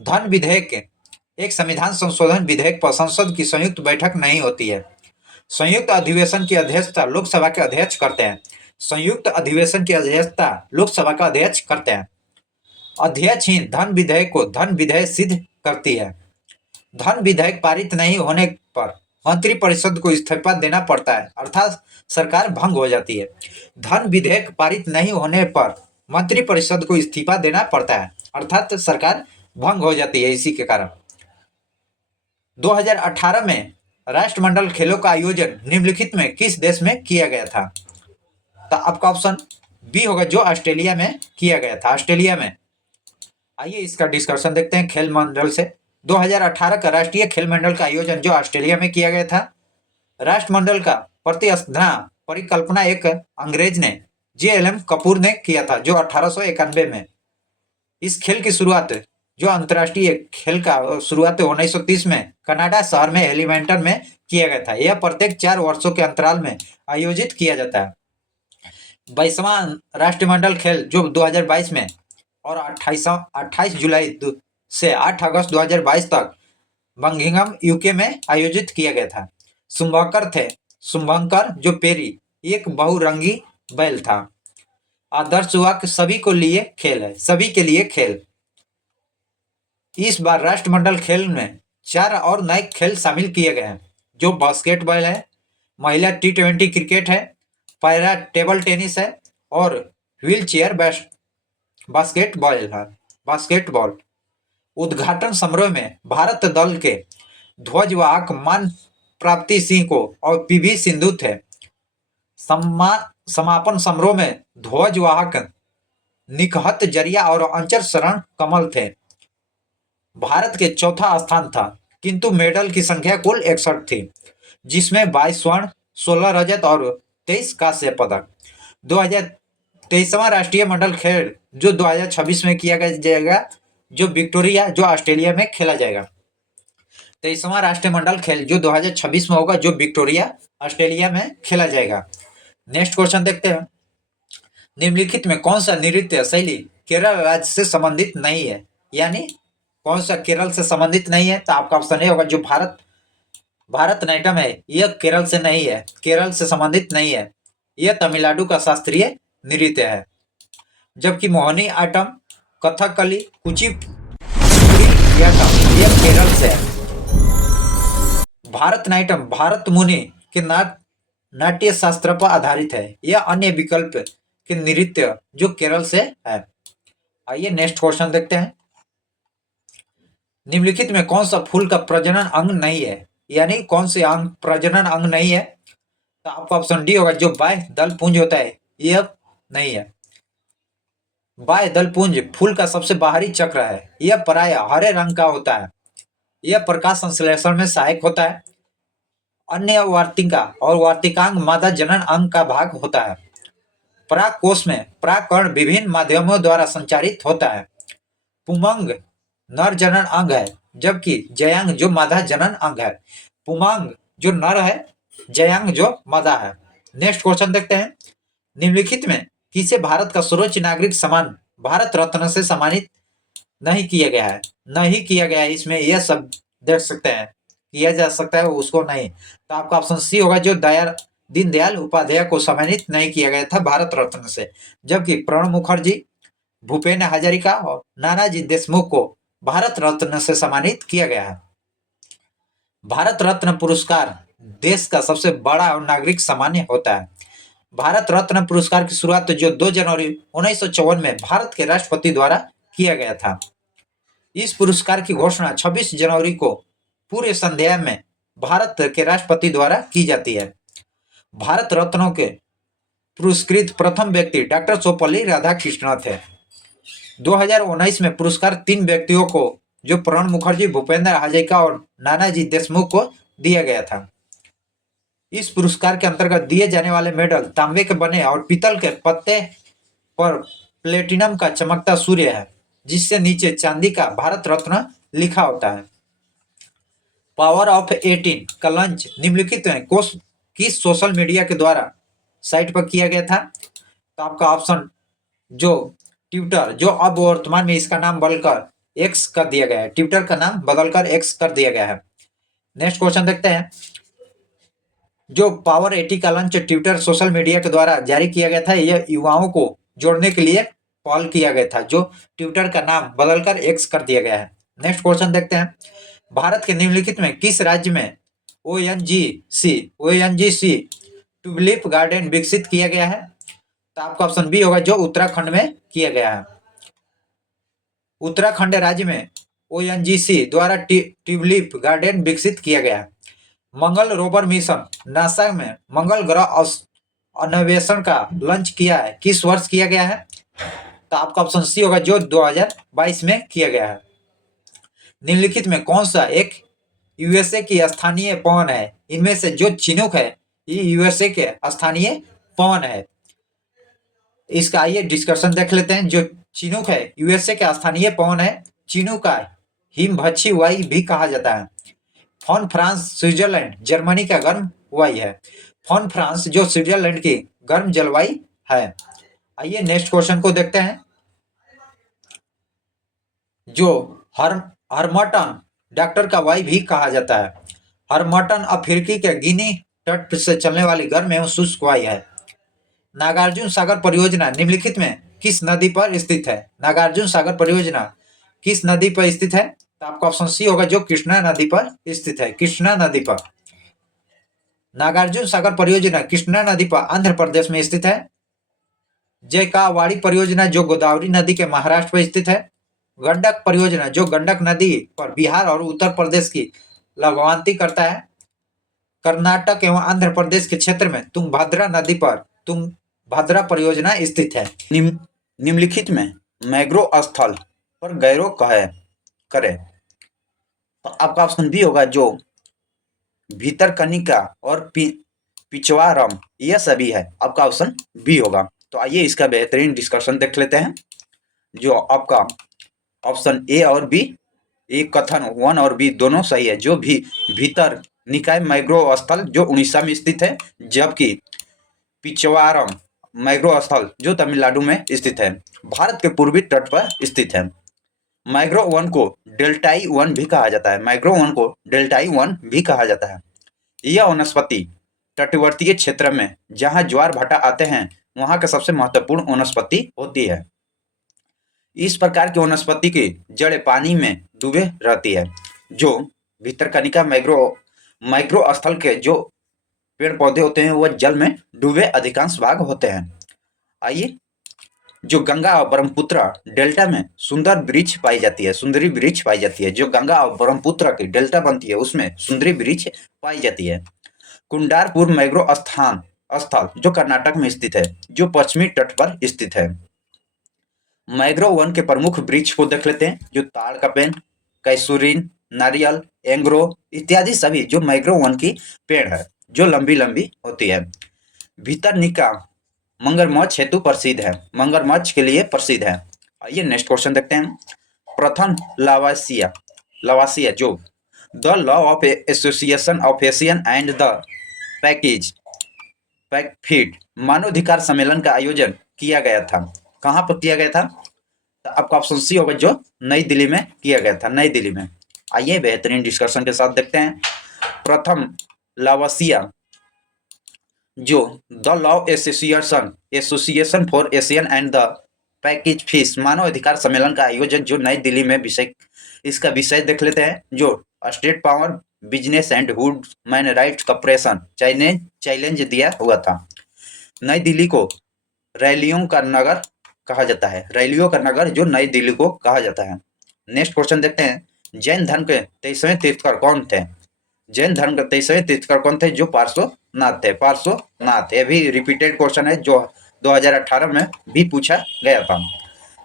धन विधेयक एक संविधान संशोधन विधेयक पर संसद की संयुक्त बैठक नहीं होती है। संयुक्त अधिवेशन की अध्यक्षता लोकसभा के अध्यक्ष करते हैं। संयुक्त अधिवेशन की अध्यक्षता लोकसभा का अध्यक्ष करते हैं। अध्यक्ष ही धन विधेयक को धन विधेयक सिद्ध करती है। धन विधेयक पारित नहीं होने पर मंत्रिपरिषद को इस्तीफा देना पड़ता है, अर्थात सरकार भंग हो जाती है। धन विधेयक पारित नहीं होने पर मंत्रिपरिषद को इस्तीफा देना पड़ता है, अर्थात सरकार भंग हो जाती है। इसी के कारण 2018 में राष्ट्रमंडल खेलों का आयोजन निम्नलिखित में किस देश में किया गया था? तो आपका ऑप्शन बी होगा, जो ऑस्ट्रेलिया में किया गया था। ऑस्ट्रेलिया में। आइए इसका डिस्कशन देखते हैं खेल मंडल से। 2018 का राष्ट्रीय खेल मंडल का आयोजन जो ऑस्ट्रेलिया में किया गया था। राष्ट्रमंडल का प्रतिस्पर्धा परिकल्पना एक अंग्रेज ने JLM कपूर ने किया था, जो 1891 में। इस खेल की शुरुआत जो अंतर्राष्ट्रीय खेल का शुरुआत 1930 में कनाडा शहर में एलिमेंटन में किया गया था। यह प्रत्येक 4 वर्षों के अंतराल में आयोजित किया जाता है। 22वां राष्ट्रमंडल खेल जो 2022 में और 28 जुलाई से 8 अगस्त 2022 तक बर्मिंघम यूके में आयोजित किया गया था। शुभंकर जो पेरी एक बहुरंगी बैल था। आदर्श वाक्य सभी को लिए खेल है, सभी के लिए खेल। इस बार राष्ट्रमंडल खेल में 4 और नए खेल शामिल किए गए हैं, जो बास्केटबॉल है, महिला T20 क्रिकेट है, पैरा टेबल टेनिस है और व्हील चेयर बास्केटबॉल है। बास्केटबॉल उद्घाटन समारोह में भारत दल के ध्वजवाहक मान प्राप्ति सिंह को और PV सिंधु थे। समापन समारोह में ध्वजवाहक निकहत जरिया और अंचर शरण कमल थे। भारत के चौथा स्थान था, किंतु मेडल की संख्या कुल 61 थी, जिसमें 22 स्वर्ण, 16 रजत और 23 कांस्य पदक। 2023वां राष्ट्रीय मंडल खेल जो 2026 में किया जाएगा, जो विक्टोरिया जो ऑस्ट्रेलिया में खेला जाएगा। 23वां राष्ट्रीय मंडल खेल जो 2026 में होगा, जो विक्टोरिया ऑस्ट्रेलिया में खेला जाएगा। नेक्स्ट क्वेश्चन देखते हैं। निम्नलिखित में कौन सा नृत्य शैली केरल राज्य से संबंधित नहीं है? यानी कौन सा केरल से संबंधित नहीं है? तो आपका ऑप्शन ए होगा, जो भारतनाट्यम है, यह केरल से नहीं है, केरल से संबंधित नहीं है। यह तमिलनाडु का शास्त्रीय नृत्य है। जबकि मोहिनी आट्टम, कथकली, कुचिपुड़ी यह केरल से है। भारतनाट्यम भारत मुनि के नाट्य शास्त्र पर आधारित है। यह अन्य विकल्प के नृत्य जो केरल से है। आइए नेक्स्ट क्वेश्चन देखते हैं। निम्नलिखित में कौन सा फूल का प्रजनन अंग नहीं है? यानी कौन से अंग प्रजनन अंग नहीं है? तो आपका ऑप्शन डी होगा, जो बाह्य दल पुंज होता है, यह नहीं है। बाह्य दल पुंज फूल का सबसे बाहरी चक्र है। यह प्राय हरे रंग का होता है। यह प्रकाश संश्लेषण में सहायक होता है। अन्य वार्तिका और वार्तिकांग मादा जनन अंग का भाग होता है। पराग कोश में परागकण विभिन्न माध्यमों द्वारा संचारित होता है। पुमंग नर जनन अंग है, जबकि जयांग जो मादा जनन अंग है। पुमांग जो नर है, जयांग जो मादा है। नेक्स्ट क्वेश्चन देखते हैं। निम्नलिखित में किसे भारत का सर्वोच्च नागरिक सम्मान भारत रत्न से सम्मानित नहीं किया गया है? नहीं किया गया है, इसमें यह सब देख सकते हैं, किया जा सकता है उसको नहीं। तो आपका ऑप्शन सी होगा, जो दीनदयाल उपाध्याय को सम्मानित नहीं किया गया था भारत रत्न से, जबकि प्रणब मुखर्जी, भूपेन हजारिका और नानाजी देशमुख को भारत रत्न से सम्मानित किया गया है। भारत रत्न पुरस्कार देश का सबसे बड़ा और नागरिक सम्मान होता है। भारत रत्न पुरस्कार की शुरुआत जो 2 जनवरी 1954 में भारत के राष्ट्रपति द्वारा किया गया था। इस पुरस्कार की घोषणा 26 जनवरी को पूरे संध्या में भारत के राष्ट्रपति द्वारा की जाती है। भारत रत्नों के पुरस्कृत प्रथम व्यक्ति डॉक्टर सर्वपल्ली राधाकृष्णन थे। 2019 में पुरस्कार 3 व्यक्तियों को, जो प्रणब मुखर्जी, भूपेंद्र हजारिका और नानाजी देशमुख को दिया गया था। इस पुरस्कार के अंतर्गत दिए जाने वाले मेडल तांबे के बने और पीतल के पत्ते पर प्लेटिनम का चमकता सूर्य है, जिससे नीचे चांदी का भारत रत्न लिखा होता है। पावर ऑफ 18 का लॉन्च निम्नलिखित में किस सोशल मीडिया के द्वारा साइट पर किया गया था? तो आपका ऑप्शन जो ट्विटर, जो अब वर्तमान में इसका नाम बदलकर एक्स कर दिया गया है, ट्विटर का नाम बदलकर एक्स कर दिया गया है। नेक्स्ट क्वेश्चन देखते हैं। जो पावर 80 का लॉन्च ट्विटर सोशल मीडिया के द्वारा जारी किया गया था, यह युवाओं को जोड़ने के लिए पहल किया गया था, जो ट्विटर का नाम बदलकर एक्स कर दिया गया है। नेक्स्ट क्वेश्चन देखते हैं। भारत के निम्नलिखित में किस राज्य में ओएनजीसी ट्यूलिप गार्डन विकसित किया गया है? तो आपका ऑप्शन बी होगा, जो उत्तराखंड में किया गया है। उत्तराखंड राज्य में ओएनजीसी द्वारा ट्यूलिप गार्डन विकसित किया गया है। मंगल रोवर मिशन नासा में मंगल ग्रह अन्वेषण का लॉन्च किया है, किस वर्ष किया गया है? तो आपका ऑप्शन सी होगा, जो 2022 में किया गया है। निम्नलिखित में कौन सा एक यूएसए की स्थानीय पवन है? इनमें से जो चिनूक है, ये यूएसए के स्थानीय पवन है। इसका आइए डिस्कशन देख लेते हैं। जो चिनूक है यूएसए का स्थानीय पवन है। चिनूक का हिमभक्षी वायु भी कहा जाता है। फॉन फ्रांस स्विट्जरलैंड जर्मनी का गर्म वायु है। फॉन फ्रांस जो स्विट्जरलैंड की गर्म जलवायु है। आइए नेक्स्ट क्वेश्चन को देखते हैं। जो हरमटन डॉक्टर का वायु भी कहा जाता है। हरमटन अफ्रीकी के गिनी तट से चलने वाली गर्म एवं शुष्क वायु है। नागार्जुन सागर परियोजना निम्नलिखित में किस नदी पर स्थित है? नागार्जुन सागर परियोजना किस नदी पर स्थित है? तो आपका ऑप्शन सी होगा, जो कृष्णा नदी पर स्थित है। कृष्णा नदी पर नागार्जुन सागर परियोजना कृष्णा नदी पर आंध्र प्रदेश में स्थित है। जयकावाड़ी परियोजना जो गोदावरी नदी के महाराष्ट्र पर स्थित है। गंडक परियोजना जो गंडक नदी पर बिहार और उत्तर प्रदेश की लघुवांती करता है। कर्नाटक एवं आंध्र प्रदेश के क्षेत्र में तुंगभद्रा नदी पर तुंगभद्रा परियोजना स्थित है। निम्नलिखित में मैंग्रोव स्थल पर गैरो करें। तो आपका ऑप्शन बी होगा, जो भीतरकनिका और पिछवारम, यह सभी है। आपका ऑप्शन बी होगा। तो आइए इसका बेहतरीन डिस्कशन देख लेते हैं। जो आपका ऑप्शन ए और बी, एक कथन 1 और बी दोनों सही है। जो भी भीतर निकाय मैंग्रोव स्थल जो उड़ीसा में स्थित है, जबकि पिछवारम मैंग्रोव स्थल जो तमिलनाडु में स्थित है, भारत के पूर्वी तट पर स्थित है। मैंग्रोव वन को डेल्टाई वन भी कहा जाता है। मैंग्रोव वन को डेल्टाई वन भी कहा जाता है। यह वनस्पति तटवर्तीय क्षेत्र में जहां ज्वार भाटा आते हैं, वहां का सबसे महत्वपूर्ण वनस्पति होती है। इस प्रकार की वनस्पति की जड़ें पानी में डूबे रहती है। जो भीतरकनिका मैंग्रोव स्थल के जो पेड़ पौधे होते हैं, वह जल में डूबे अधिकांश भाग होते हैं। आइए, जो गंगा और ब्रह्मपुत्र डेल्टा में सुंदर वृक्ष पाई जाती है, सुंदरी वृक्ष पाई जाती है। जो गंगा और ब्रह्मपुत्र की डेल्टा बनती है, उसमें सुंदरी वृक्ष पाई जाती है। कुंडारपुर मैंग्रोव स्थल जो कर्नाटक में स्थित है, जो पश्चिमी तट पर स्थित है। मैंग्रोव वन के प्रमुख वृक्ष को देख लेते हैं। जो ताड़ का पेड़, कैसूरीन, नारियल, एंग्रोव इत्यादि सभी जो मैंग्रोव वन की पेड़ है, जो लंबी लंबी होती है। भीतरनिका मगरमच्छ हेतु प्रसिद्ध है, मगरमच्छ के लिए प्रसिद्ध है। आइए नेक्स्ट क्वेश्चन देखते हैं। प्रथम लवासिया जो the law of association of Asian and the Pacific मानवाधिकार सम्मेलन का आयोजन किया गया था। कहाँ पर किया गया था? तो आपका ऑप्शन सी होगा, जो नई दिल्ली में किया गया था, नई दिल्ली में। आइए बेहतरीन डिस्कशन के साथ देखते हैं। प्रथम लवासिया जो the law association association for Asian and the Pacific मानव अधिकार सम्मेलन का आयोजन जो नई दिल्ली में विषय, इसका विषय देख लेते हैं। जो state power business and woodman rights corporation challenge दिया हुआ था। नई दिल्ली को रैलियों का नगर कहा जाता है, रैलियों का नगर जो नई दिल्ली को कहा जाता है। नेक्स्ट क्वेश्चन देखते हैं, जैन धर्म के 23वें तीर्थकर कौन थे? जैन धर्म के 23वें तीर्थकर कौन थे? जो पार्श्वनाथ थे, पार्श्वनाथ। ये भी रिपीटेड क्वेश्चन है जो 2018 में भी पूछा गया था।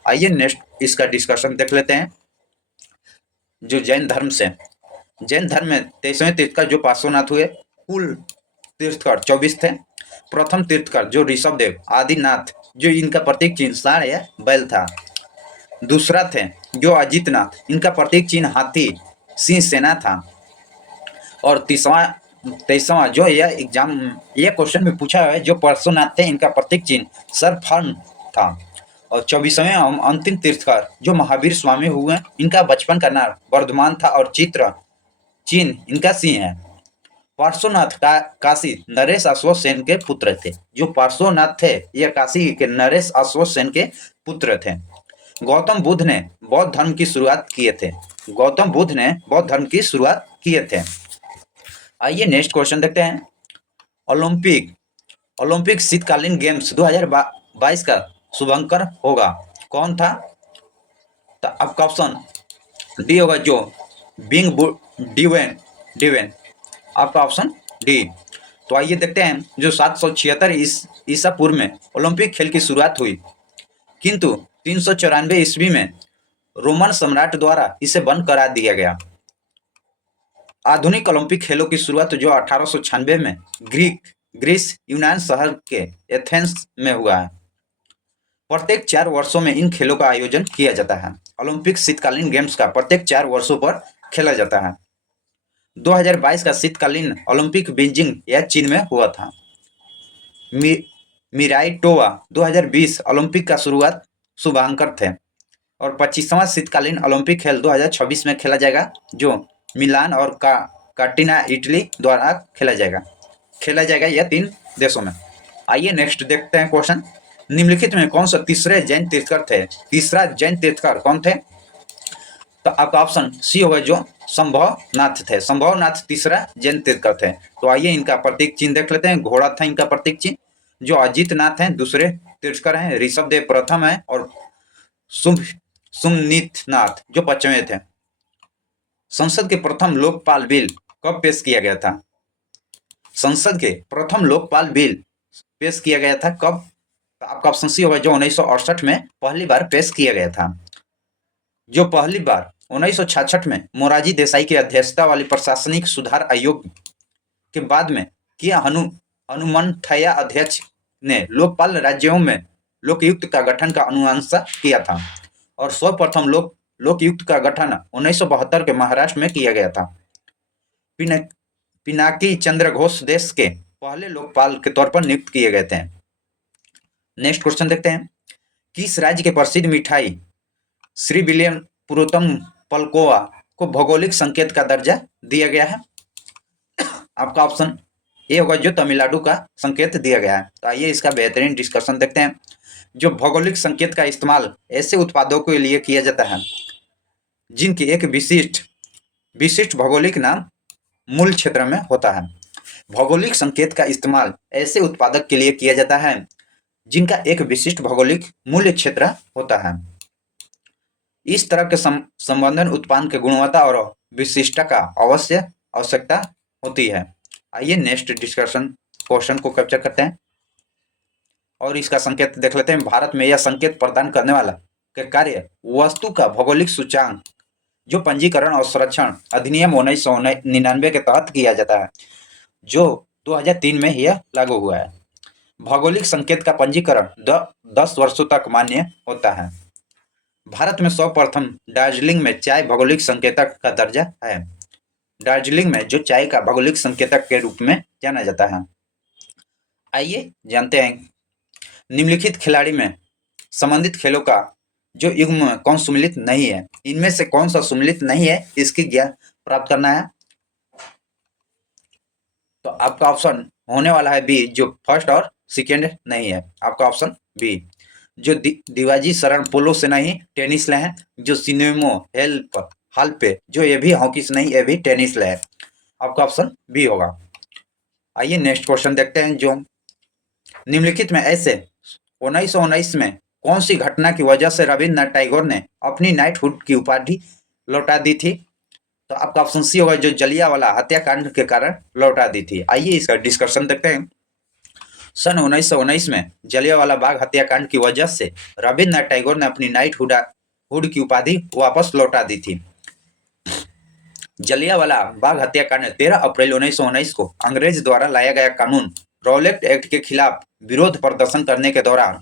आइए नेक्स्ट इसका डिस्कशन देख लेते हैं। जो जैन धर्म में 23वें तीर्थकर जो पार्श्वनाथ हुए, कुल तीर्थकर 24 थे। प्रथम तीर्थकर जो ऋषभदेव आदिनाथ, जो इनका प्रतीक चिन्ह सांड या बैल था। दूसरा थे जो अजितनाथ, इनका प्रतीक चिन्ह हाथी सिंह सेना था। और तेईसवां जो यह क्वेश्चन में पूछा है, जो पार्श्वनाथ थे, इनका प्रतीक चिन्ह सर्पहरण था। और 24वें अंतिम तीर्थकर जो महावीर स्वामी हुए, इनका बचपन का नाम वर्धमान था और चिन्ह इनका सिंह है। पार्श्वनाथ काशी नरेश अश्वत्थ सेन के पुत्र थे। जो पार्श्वनाथ थे, यह काशी के नरेश अश्वत्थ सेन के पुत्र थे। गौतम बुद्ध ने बौद्ध धर्म की शुरुआत किए थे। गौतम बुद्ध ने बौद्ध धर्म की शुरुआत किए थे। आइए नेक्स्ट क्वेश्चन देखते हैं। ओलंपिक शीतकालीन गेम्स 2022 का शुभंकर होगा कौन था? तो आपका ऑप्शन डी होगा, जो बिंग डिवेन। आपका ऑप्शन डी। तो आइए देखते हैं, जो 776 ईसा पूर्व में ओलंपिक खेल की शुरुआत हुई, किंतु 394 ईस्वी में रोमन सम्राट द्वारा इसे बंद करा दिया गया। आधुनिक ओलंपिक खेलों की शुरुआत जो 1896 में ग्रीस यूनान शहर के एथेंस में हुआ है। प्रत्येक 4 वर्षों में इन खेलों का आयोजन किया जाता है। ओलंपिक शीतकालीन गेम्स का प्रत्येक 4 वर्षों पर खेला जाता है। 2022 का शीतकालीन ओलंपिक बीजिंग या चीन में हुआ था। मिराइटोवा 2020 ओलंपिक का शुभांकर थे। और 25वां शीतकालीन ओलंपिक खेल 2026 में खेला जाएगा, जो मिलान और काटिना इटली द्वारा खेला जाएगा यह 3 देशों में। आइए नेक्स्ट देखते हैं क्वेश्चन। निम्नलिखित में कौन सा तीसरे जैन तीर्थकर थे? तीसरा जैन तीर्थकर कौन थे? तो आपका ऑप्शन सी होगा, जो संभवनाथ थे। संभवनाथ तीसरा जैन तीर्थकर थे। तो आइए इनका प्रतीक चिन्ह देख लेते हैं। घोड़ा था इनका प्रतीक चिन्ह। जो अजितनाथ हैं दूसरे तीर्थकर हैं, ऋषभदेव प्रथम है, और सुमनीतनाथ जो 5वें थे। संसद के प्रथम लोकपाल बिल कब पेश किया गया था? संसद के प्रथम लोकपाल बिल पेश किया गया था कब? तो आपका ऑप्शन सी होगा, जो 1968 में पहली बार पेश किया गया था। जो पहली बार 1966 में मोरारजी देसाई की अध्यक्षता वाली प्रशासनिक सुधार आयोग के बाद में किया हनुमंथैया अध्यक्ष ने लोकपाल राज्यों में लोकयुक्त का गठन का अनुशंसा किया था। और सर्वप्रथम लोकयुक्त का गठन 1972 के महाराष्ट्र में किया गया था। पिनाकी चंद्र घोष देश के पहले लोकपाल के तौर पर नियुक्त किए गए थे। नेक्स्ट क्वेश्चन देखते हैं। किस राज्य के प्रसिद्ध मिठाई श्री विलियम पुरुषोत्तम पलकोवा को भौगोलिक संकेत का दर्जा दिया गया है? आपका ऑप्शन ए होगा, जो तमिलनाडु का संकेत दिया गया है। तो आइए इसका बेहतरीन डिस्कशन देखते हैं। जो भौगोलिक संकेत का इस्तेमाल ऐसे उत्पादों के लिए किया जाता है जिनकी एक विशिष्ट भौगोलिक नाम मूल क्षेत्र में होता है। भौगोलिक संकेत का इस्तेमाल ऐसे उत्पादक के लिए किया जाता है जिनका एक विशिष्ट भौगोलिक मूल्य क्षेत्र होता है। इस तरह के संबंधन उत्पादन की गुणवत्ता और विशिष्टता का आवश्यकता होती है। आइए नेक्स्ट डिस्कशन क्वेश्चन को कैप्चर करते हैं और इसका संकेत देख लेते हैं। भारत में यह संकेत प्रदान करने वाला के कार्य वस्तु का भौगोलिक सूचांक जो पंजीकरण और संरक्षण अधिनियम 1999 के तहत किया जाता है, जो 2003 में यह लागू हुआ है। भौगोलिक संकेत का पंजीकरण 10 वर्षों तक मान्य होता है। भारत में सर्वप्रथम दार्जिलिंग में चाय भौगोलिक संकेतक का दर्जा है। दार्जिलिंग में जो चाय का भौगोलिक संकेतक के रूप में जाना जाता है। आइए जानते हैं, निम्नलिखित खिलाड़ी में संबंधित खेलों का जो युग्म में कौन सम्मिलित नहीं है? इनमें से कौन सा सम्मिलित नहीं है, इसकी ज्ञान प्राप्त करना है। तो आपका ऑप्शन होने वाला है बी, जो फर्स्ट और सेकेंड नहीं है, आपका ऑप्शन बी। जो दिवाजी शरण पोलो से नहीं टेनिस ले हैं, जो सिनेमो हेल्प हाल पे, जो ये भी हॉकी से नहीं, ये भी टेनिस ले है, आपका ऑप्शन बी होगा। आइए नेक्स्ट क्वेश्चन देखते हैं। जो निम्नलिखित में ऐसे 1919 में कौन सी घटना की वजह से रविन्द्रनाथ टैगोर ने अपनी नाइटहुड की उपाधि लौटा दी थी? तो आपका ऑप्शन सी होगा, जो जलियांवाला हत्याकांड के कारण लौटा दी थी। आइए इसका डिस्कशन देखते हैं। सन 1919 में जलियांवाला बाग हत्याकांड की वजह से रविन्द्रनाथ टैगोर ने अपनी नाइटहुड हुड की उपाधि वापस लौटा दी थी। जलियांवाला बाग हत्याकांड 13 अप्रैल 1919 को अंग्रेज द्वारा लाया गया कानून रॉलेट एक्ट के खिलाफ विरोध प्रदर्शन करने के दौरान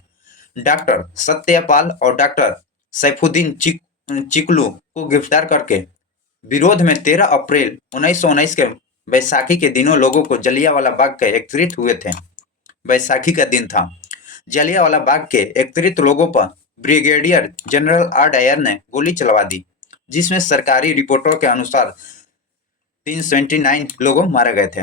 डॉक्टर सत्यपाल और डॉक्टर सैफुद्दीन चिकलू को गिरफ्तार करके विरोध में 13 अप्रैल 1919 के बैसाखी के दिनों लोगों को जलियांवाला बाग के एकत्रित हुए थे। बैसाखी का दिन था। जलियांवाला बाग के एकत्रित लोगों पर ब्रिगेडियर जनरल आर डायर ने गोली चलवा दी, जिसमें सरकारी रिपोर्टों के अनुसार 379 लोग मारे गए थे।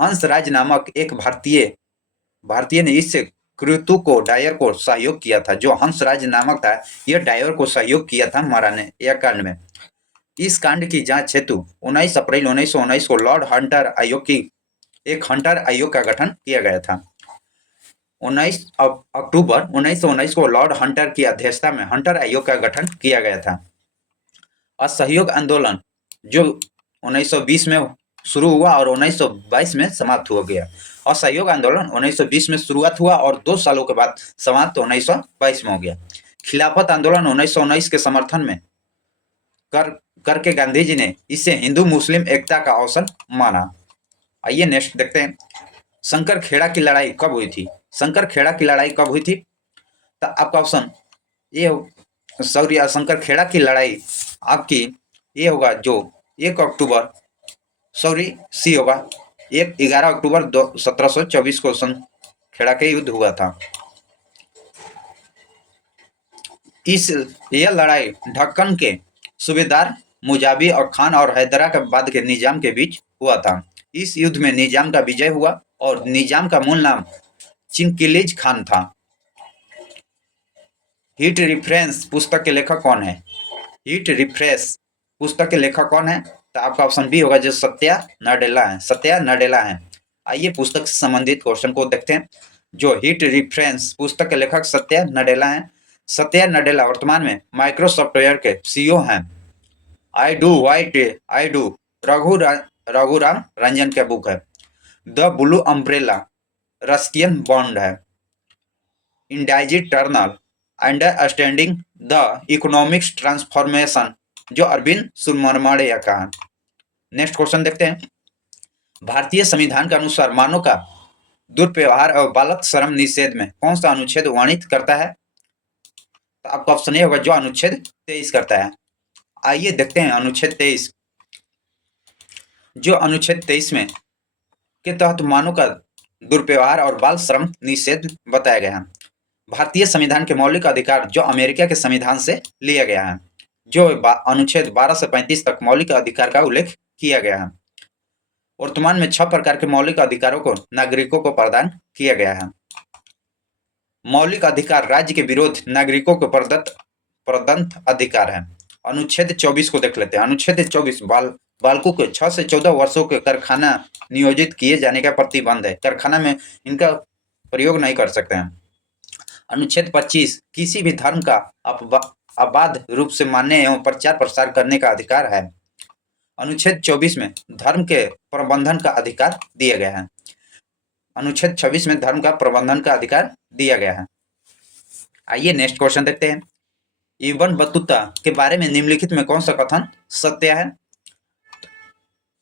हंसराज नामक एक भारतीय ने इस कृत्य को डायर को सहयोग किया था। जो हंसराज नामक था, यह डायर को सहयोग किया था मारने या कांड में। इस कांड की जांच हेतु 19 अप्रैल 1919 को लॉर्ड हंटर आयोग की एक हंटर आयोग का गठन किया गया था। 19 अक्टूबर 1919 को लॉर्ड हंटर की अध्यक्षता में हंटर आयोग का गठन किया गया था। असहयोग आंदोलन जो 1920 में शुरू हुआ और 1922 में समाप्त हो गया। असहयोग आंदोलन 1920 में शुरुआत हुआ और 2 सालों के बाद समाप्त 1922 में हो गया। खिलाफत आंदोलन 1919 के समर्थन में करके गांधी जी ने इसे हिंदू मुस्लिम एकता का अवसर माना। आइए नेक्स्ट देखते हैं। शंकर खेड़ा की लड़ाई कब हुई थी? शंकर खेड़ा की लड़ाई कब हुई थी? तो आपका ऑप्शन ये शंकर खेड़ा की लड़ाई आपकी ये होगा, जो 1 अक्टूबर सी होगा, 11 अक्टूबर 1724 को खेड़ा के युद्ध हुआ था। यह लड़ाई ढक्कन के सूबेदार मुजाबी और खान और हैदराबाद के निजाम के बीच हुआ था। इस युद्ध में निजाम का विजय हुआ और निजाम का मूल नाम चिंकिलीज खान था। हीट रिफ्रेंस पुस्तक के लेखक कौन है? हीट रिफ्रेश पुस्तक के लेखक कौन है? तो आपका ऑप्शन बी होगा, जो सत्या नडेला है। आइए पुस्तक से संबंधित क्वेश्चन को देखते हैं। जो हीट रिफ्रेंस पुस्तक के लेखक सत्या नडेला हैं। सत्या नडेला वर्तमान में माइक्रोसॉफ्टवेयर के सीईओ हैं। I do what I do Raghuram Rajan का बुक है। The blue umbrella Ruskin Bond है। India's turn understanding the economics transformation, जो अरविंद सुब्रमण्यम का है। नेक्स्ट क्वेश्चन देखते हैं। भारतीय संविधान के अनुसार मानव का दुर्व्यवहार और बालक श्रम निषेध में कौन सा अनुच्छेद वर्णित करता है? तो आपका ऑप्शन ये होगा, जो अनुच्छेद 23 करता है। आइए देखते हैं अनुच्छेद 23। जो अनुच्छेद 23 में के तहत मानव का दुर्व्यवहार और बाल श्रम निषेध बताया गया है। भारतीय संविधान के मौलिक अधिकार जो अमेरिका के संविधान से लिया गया है। जो अनुच्छेद 12 से 35 तक मौलिक अधिकार का उल्लेख किया गया है। वर्तमान में 6 प्रकार के मौलिक अधिकारों को नागरिकों को प्रदान किया गया है। मौलिक अधिकार राज्य के विरोध नागरिकों को प्रदत्त अधिकार है। अनुच्छेद 24 को देख लेते हैं। अनुच्छेद 24 बालकों को 6 से 14 वर्षों के कारखाना नियोजित किए जाने का प्रतिबंध है। कारखाना में इनका प्रयोग नहीं कर सकते हैं। अनुच्छेद 25 किसी भी धर्म का अबाध रूप से मानने एवं प्रचार प्रसार करने का अधिकार है। अनुच्छेद 24 में धर्म के प्रबंधन का अधिकार दिया गया है। अनुच्छेद 26 में धर्म का प्रबंधन का अधिकार दिया गया है। आइए नेक्स्ट क्वेश्चन देखते हैं। इब्न बतूता के बारे में निम्नलिखित में कौन सा कथन सत्य है?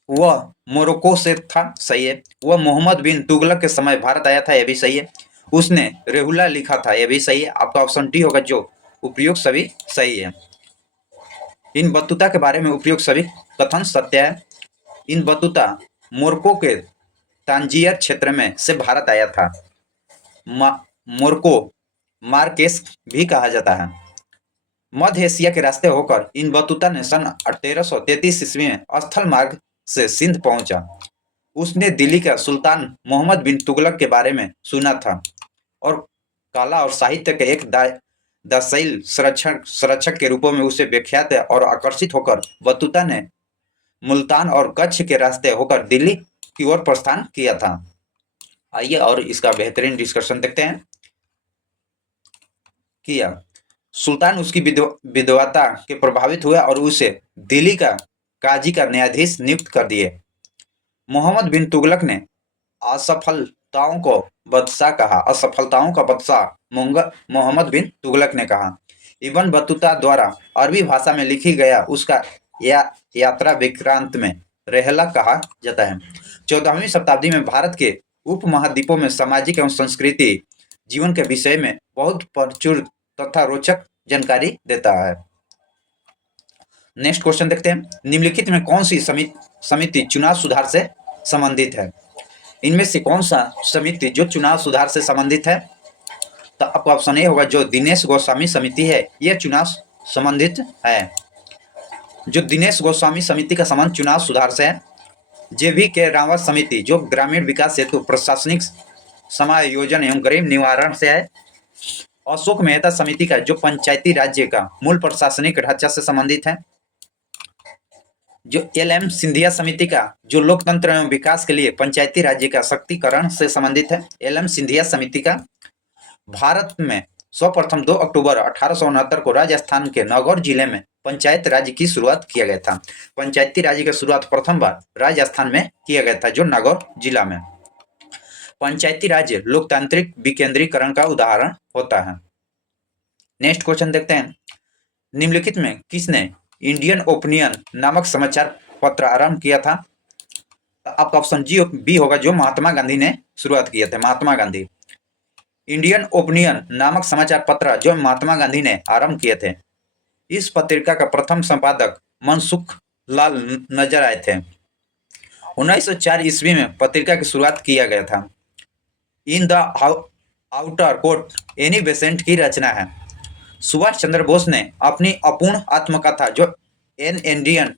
वह मोरक्को से था, सही है। वह मोहम्मद बिन तुगलक के समय भारत आया था, यह भी सही है। उसने रेहुला लिखा था, यह भी सही है। आपका ऑप्शन डी होगा, जो उपयुक्त सभी सही है। इन बतूता के बारे में उपयुक्त सभी कथन सत्य है। इन बतूता मोरक्को के तांजियर क्षेत्र में से भारत आया था। मोरक्को मार्केस भी कहा जाता है। मध्य एशिया के रास्ते होकर इन बतूता ने सन 1333 ईस्वी में स्थल मार्ग से सिंध पहुंचा। उसने दिल्ली का सुल्तान मोहम्मद बिन तुगलक के बारे में सुना था और कला और साहित्य के एक दासैल संरक्षक के रूप में उसे विख्यात और आकर्षित होकर बतूता ने मुल्तान और कच्छ के रास्ते होकर दिल्ली की ओर प्रस्थान किया था। आइए और इसका बेहतरीन डिस्कशन देखते हैं। किया सुल्तान उसकी विद्वता के प्रभावित हुआ और उसे दिल्ली का काजी का न्यायाधीश नियुक्त कर दिए। मोहम्मद बिन तुगलक ने असफलताओं को बादशाह कहा। असफलताओं का बादशाह मोहम्मद बिन तुगलक ने कहा। इब्न बतूता द्वारा अरबी भाषा में लिखी गया उसका यात्रा विक्रांत में रहला कहा जाता है। 14वीं शताब्दी में भारत के उपमहाद्वीपों में सामाजिक एवं संस्कृति जीवन के विषय में बहुत प्रचुर तथा रोचक जानकारी देता है। नेक्स्ट क्वेश्चन देखते हैं। निम्नलिखित में कौन सी समिति चुनाव सुधार से संबंधित है? इनमें से कौन सा समिति जो चुनाव सुधार से संबंधित है? तो आपका ऑप्शन ए होगा जो दिनेश गोस्वामी समिति है, यह चुनाव संबंधित है। जो दिनेश गोस्वामी समिति का संबंध चुनाव सुधार से है। जेवी के रावत समिति जो ग्रामीण विकास हेतु प्रशासनिक समायोजन एवं गरीब निवारण से है। अशोक मेहता समिति का जो पंचायती राज्य का मूल प्रशासनिक ढांचा से संबंधित है। जो एल.एम. सिंधिया समिति का जो लोकतंत्र एवं विकास के लिए पंचायती राज्य का शक्तिकरण से संबंधित है। एल.एम. सिंधिया समिति का भारत में सर्वप्रथम 2 अक्टूबर 1869 को राजस्थान के नागौर जिले में पंचायत राज्य की शुरुआत किया गया था। पंचायती राज्य की शुरुआत प्रथम बार राजस्थान में किया गया था, जो नागौर जिला में। पंचायती राज्य लोकतांत्रिक विकेंद्रीकरण का उदाहरण होता है। नेक्स्ट क्वेश्चन देखते हैं। निम्नलिखित में किसने इंडियन ओपिनियन नामक समाचार पत्र आरंभ किया था? आपका ऑप्शन बी होगा जो महात्मा गांधी ने शुरुआत किया था। महात्मा गांधी। इंडियन ओपिनियन नामक समाचार पत्र जो महात्मा गांधी ने आरंभ किए थे। इस पत्रिका का प्रथम संपादक मनसुख लाल नजर आए थे। 1904 ईस्वी में पत्रिका की शुरुआत किया गया था। In the outer court Annie Besant की रचना है। सुभाष चंद्र बोस ने अपनी अपूर्ण आत्मकथा जो एन इंडियन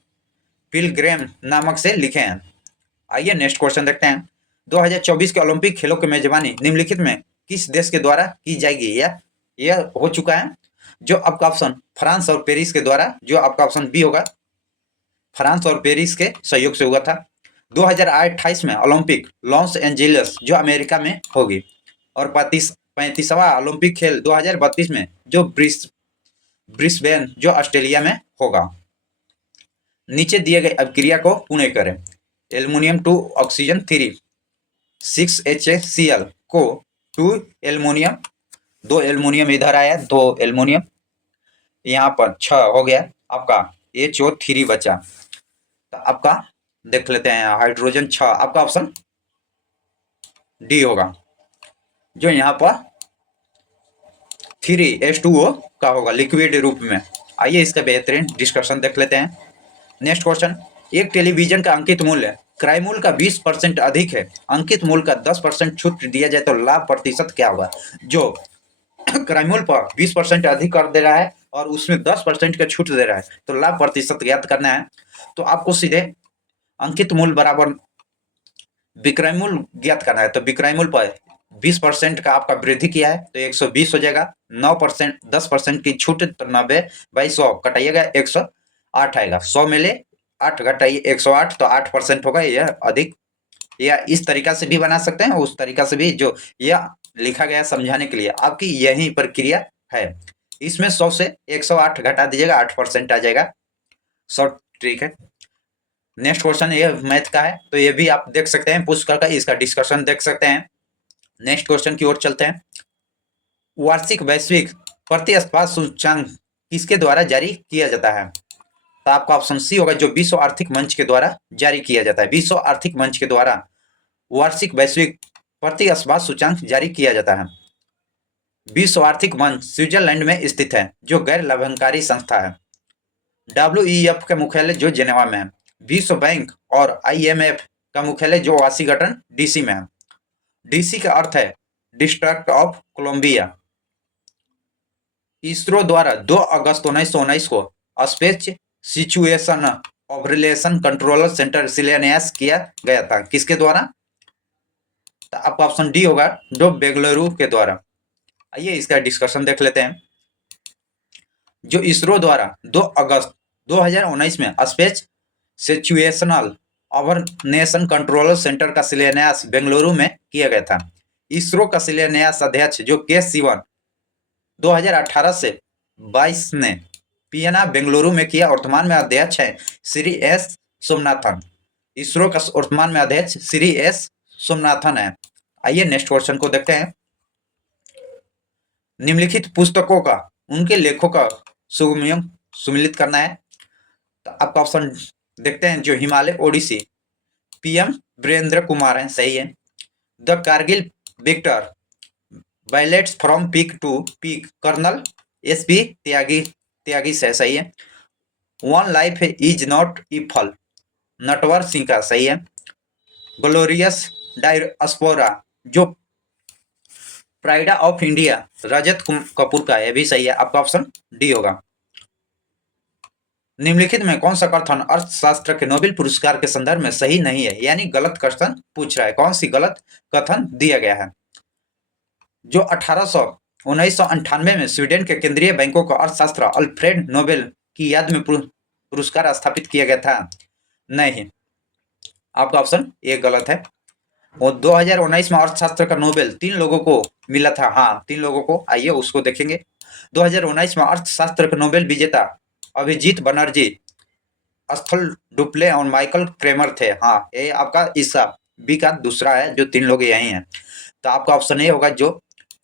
पिलग्रिम नामक से लिखे हैं। आइए नेक्स्ट क्वेश्चन देखते हैं। 2024 के ओलंपिक खेलों की मेजबानी निम्नलिखित में किस देश के द्वारा की जाएगी? यह हो चुका है। जो आपका ऑप्शन फ्रांस और पेरिस के द्वारा, जो आपका ऑप्शन बी होगा, फ्रांस और पेरिस के सहयोग से हुआ था। 2028 में ओलंपिक लॉस एंजेलिस जो अमेरिका में होगी और 35वां ओलंपिक खेल 2032 में जो ब्रिस्बेन जो ऑस्ट्रेलिया में होगा। नीचे दिए गए अभिक्रिया को पुनः करें। एल्युमिनियम 2 ऑक्सीजन 3 6HCl को 2 एल्युमिनियम, 2 एल्युमिनियम इधर आया, 2 एल्युमिनियम यहाँ पर 6 हो गया, आपका HO3 बचा। तो आपका देख लेते हैं हाइड्रोजन 6, आपका ऑप्शन डी होगा जो यहाँ पर 3H2O का होगा लिक्विड रूप में। आइए इसका बेहतरीन डिस्कशन देख लेते हैं। Next question. एक टेलीविजन का अंकित मूल्य क्रय मूल्य का 20% अधिक है, अंकित मूल्य का 10% छूट दिया जाए तो लाभ प्रतिशत क्या होगा? जो क्रय मूल्य पर 20% अधिक कर दे रहा है और उसमें 10% का छूट दे रहा है, तो लाभ प्रतिशत ज्ञात करना है। तो आपको सीधे अंकित मूल्य बराबर विक्रय मूल्य ज्ञात करना है। तो विक्रय मूल्य पर 20% का आपका वृद्धि किया है तो 120 हो जाएगा। 9% 10% की छूट तो 90/100 कटाइएगा 108 आएगा। 100 में ले 8 घटाइए 108 तो 8% होगा। यह अधिक, या इस तरीका से भी बना सकते हैं, उस तरीका से भी, जो यह लिखा गया समझाने के लिए आपकी यही प्रक्रिया है। इसमें 100 से 108 घटा दीजिएगा 8% आ जाएगा। शॉर्ट ट्रिक है। नेक्स्ट क्वेश्चन ये मैथ का है, तो ये भी आप देख सकते हैं, पुष्कर का इसका डिस्कशन देख सकते हैं। नेक्स्ट क्वेश्चन की ओर चलते हैं। वार्षिक वैश्विक प्रतिस्पर्धा सूचकांक किसके द्वारा जारी किया जाता है? तो आपका ऑप्शन सी होगा जो विश्व आर्थिक मंच के द्वारा जारी किया जाता है। विश्व आर्थिक मंच के द्वारा वार्षिक वैश्विक प्रतिस्पर्धा सूचकांक जारी किया जाता है। विश्व आर्थिक मंच स्विट्जरलैंड में स्थित है जो गैर लाभकारी संस्था है। WEF का मुख्यालय जो जेनेवा में है। विश्व बैंक और IMF का मुख्यालय जो वाशिंगटन DC में है। DC का अर्थ है डिस्ट्रिक्ट ऑफ कोलंबिया। इसरो द्वारा 2 अगस्त 1919 को space situation operation controller centre शिलान्यास किया गया था, किसके द्वारा? तो आपका ऑप्शन डी होगा, जो बेंगलुरु के द्वारा। आइए इसका डिस्कशन देख लेते हैं। जो इसरो द्वारा 2 अगस्त 2019 में स्पेस सिचुएशनल अवर्नेशन कंट्रोलर सेंटर का शिलान्यास बेंगलुरु में किया गया था। इसरो का शिलान्यास अध्यक्ष जो के सिवन 2018 से 22 ने पीएनआ बेंगलुरु में किया। वर्तमान में अध्यक्ष है श्री एस सोमनाथन। इसरो का वर्तमान में अध्यक्ष श्री एस सोमनाथन है। आइए नेक्स्ट क्वेश्चन को देखते हैं। निम्नलिखित पुस्तकों का उनके लेखों का सुमिलित करना है। तो आपका ऑप्शन देखते हैं। जो हिमालय ओडिसी, पीएम वीरेंद्र कुमार है, सही है। The Kargil victory, battles from peak to peak, colonel SP Tyagi से, सही है। वन लाइफ इज नॉट इफल, नटवर सिंह का, सही है। ग्लोरियस डायस्पोरा, जो pride of India, Rajat Kapoor का, यह भी सही है। आपका ऑप्शन डी होगा। निम्नलिखित में कौन सा कथन अर्थशास्त्र के नोबेल पुरस्कार के संदर्भ में सही नहीं है, यानी गलत कथन पूछ रहा है। कौन सी गलत कथन दिया गया है? जो 1998 में स्वीडन के केंद्रीय बैंकों का अर्थशास्त्र अल्फ्रेड नोबेल की याद में पुरस्कार स्थापित किया गया था, नहीं। आपका ऑप्शन ए गलत है। और 2019 में अर्थशास्त्र का नोबेल 3 लोगों को मिला था। हाँ, 3 लोगों को। आइए उसको देखेंगे। 2019 में अर्थशास्त्र के नोबेल विजेता अभिजीत बनर्जी, स्थल डुप्ले और माइकल क्रेमर थे। हाँ, ये आपका हिस्सा बी का दूसरा है, जो 3 लोग यही हैं। तो आपका ऑप्शन ए होगा, जो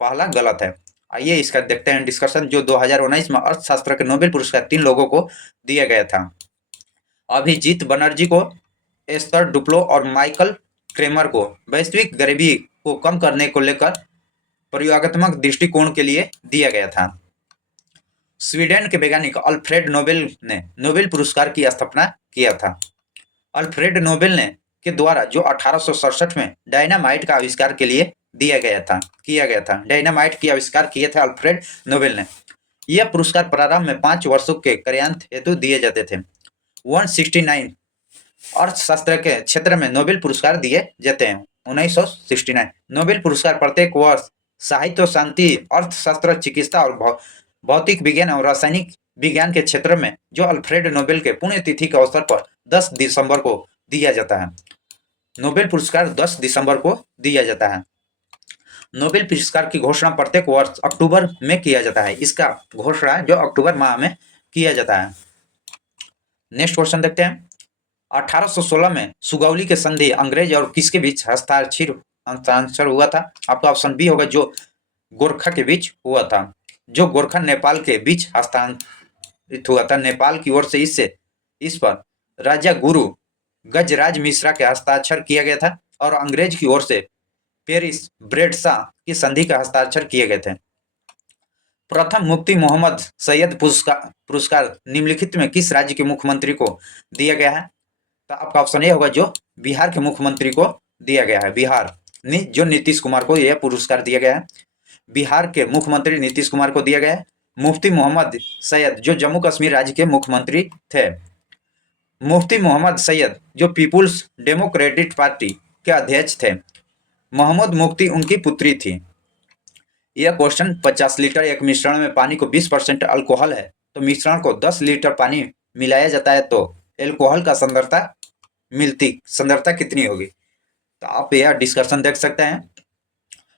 पहला गलत है। आइए इसका देखते हैं डिस्कशन। जो 2019 में अर्थशास्त्र के नोबेल पुरस्कार 3 लोगों को दिया गया था। अभिजीत बनर्जी को, एस्थर डुप्लो और माइकल क्रेमर को वैश्विक गरीबी को कम करने को लेकर प्रयोगात्मक दृष्टिकोण के लिए दिया गया था। स्वीडन के वैज्ञानिक अल्फ्रेड नोबेल ने नोबेल पुरस्कार की स्थापना किया था। अल्फ्रेड नोबेल ने के द्वारा जो 1867 में डायनामाइट का आविष्कार के लिए किया गया था। डायनामाइट की आविष्कार किए थे अल्फ्रेड नोबेल ने। यह पुरस्कार प्रारंभ में 5 वर्षों के कार्यान्त हेतु दिए जाते थे। 169 अर्थशास्त्र के क्षेत्र में नोबेल पुरस्कार दिए जाते हैं। 1969 नोबेल पुरस्कार प्रत्येक वर्ष साहित्य, शांति, अर्थशास्त्र, चिकित्सा और भौतिक विज्ञान और रासायनिक विज्ञान के क्षेत्र में जो अल्फ्रेड नोबेल के पुण्यतिथि के अवसर पर 10 दिसंबर को दिया जाता है। नोबेल पुरस्कार 10 दिसंबर को दिया जाता है। नोबेल पुरस्कार की घोषणा प्रत्येक वर्ष अक्टूबर में किया जाता है। इसका घोषणा जो अक्टूबर माह में किया जाता है। नेक्स्ट क्वेश्चन देखते हैं। 1816 में सुगौली के संधि अंग्रेज और किसके बीच हस्ताक्षर हुआ था? आपका ऑप्शन बी होगा, जो गोरखा के बीच हुआ था। जो गोरखा नेपाल के बीच हस्तांतरित हुआ था। नेपाल की ओर से इस पर राजा गुरु गजराज मिश्रा के हस्ताक्षर किया गया था और अंग्रेज की ओर से पेरिस ब्रेडसा की संधि का हस्ताक्षर किए गए थे। प्रथम मुफ्ती मोहम्मद सैयद पुरस्कार निम्नलिखित में किस राज्य के मुख्यमंत्री को दिया गया है? तो आपका ऑप्शन ए होगा, जो बिहार के मुख्यमंत्री को दिया गया है। बिहार जो नीतीश कुमार को यह पुरस्कार दिया गया है। बिहार के मुख्यमंत्री नीतीश कुमार को दिया गया है। मुफ्ती मोहम्मद सैयद जो जम्मू कश्मीर राज्य के मुख्यमंत्री थे। मुफ्ती मोहम्मद सैयद जो पीपुल्स डेमोक्रेटिक पार्टी के अध्यक्ष थे। मोहम्मद मुफ्ती उनकी पुत्री थी। यह क्वेश्चन 50 लीटर एक मिश्रण में पानी को 20% अल्कोहल है, तो मिश्रण को 10 लीटर पानी मिलाया जाता है तो अल्कोहल का सांद्रता कितनी होगी? तो आप यह डिस्कशन देख सकते हैं।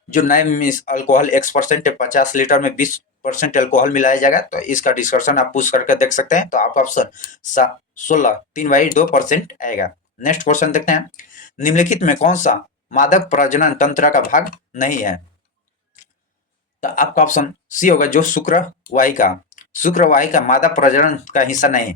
जो नए अल्कोहल X% है, 50 लीटर में 20% अल्कोहल मिलाया जाएगा, तो इसका डिस्कशन आप पूछ करके देख सकते हैं। तो आपका ऑप्शन 16 3/2% आएगा। नेक्स्ट क्वेश्चन देखते हैं। निम्नलिखित में कौन सा मादक प्रजनन तंत्र का भाग नहीं है? तो आपका ऑप्शन सी होगा, जो शुक्रवाहिका मादा प्रजनन का हिस्सा नहीं।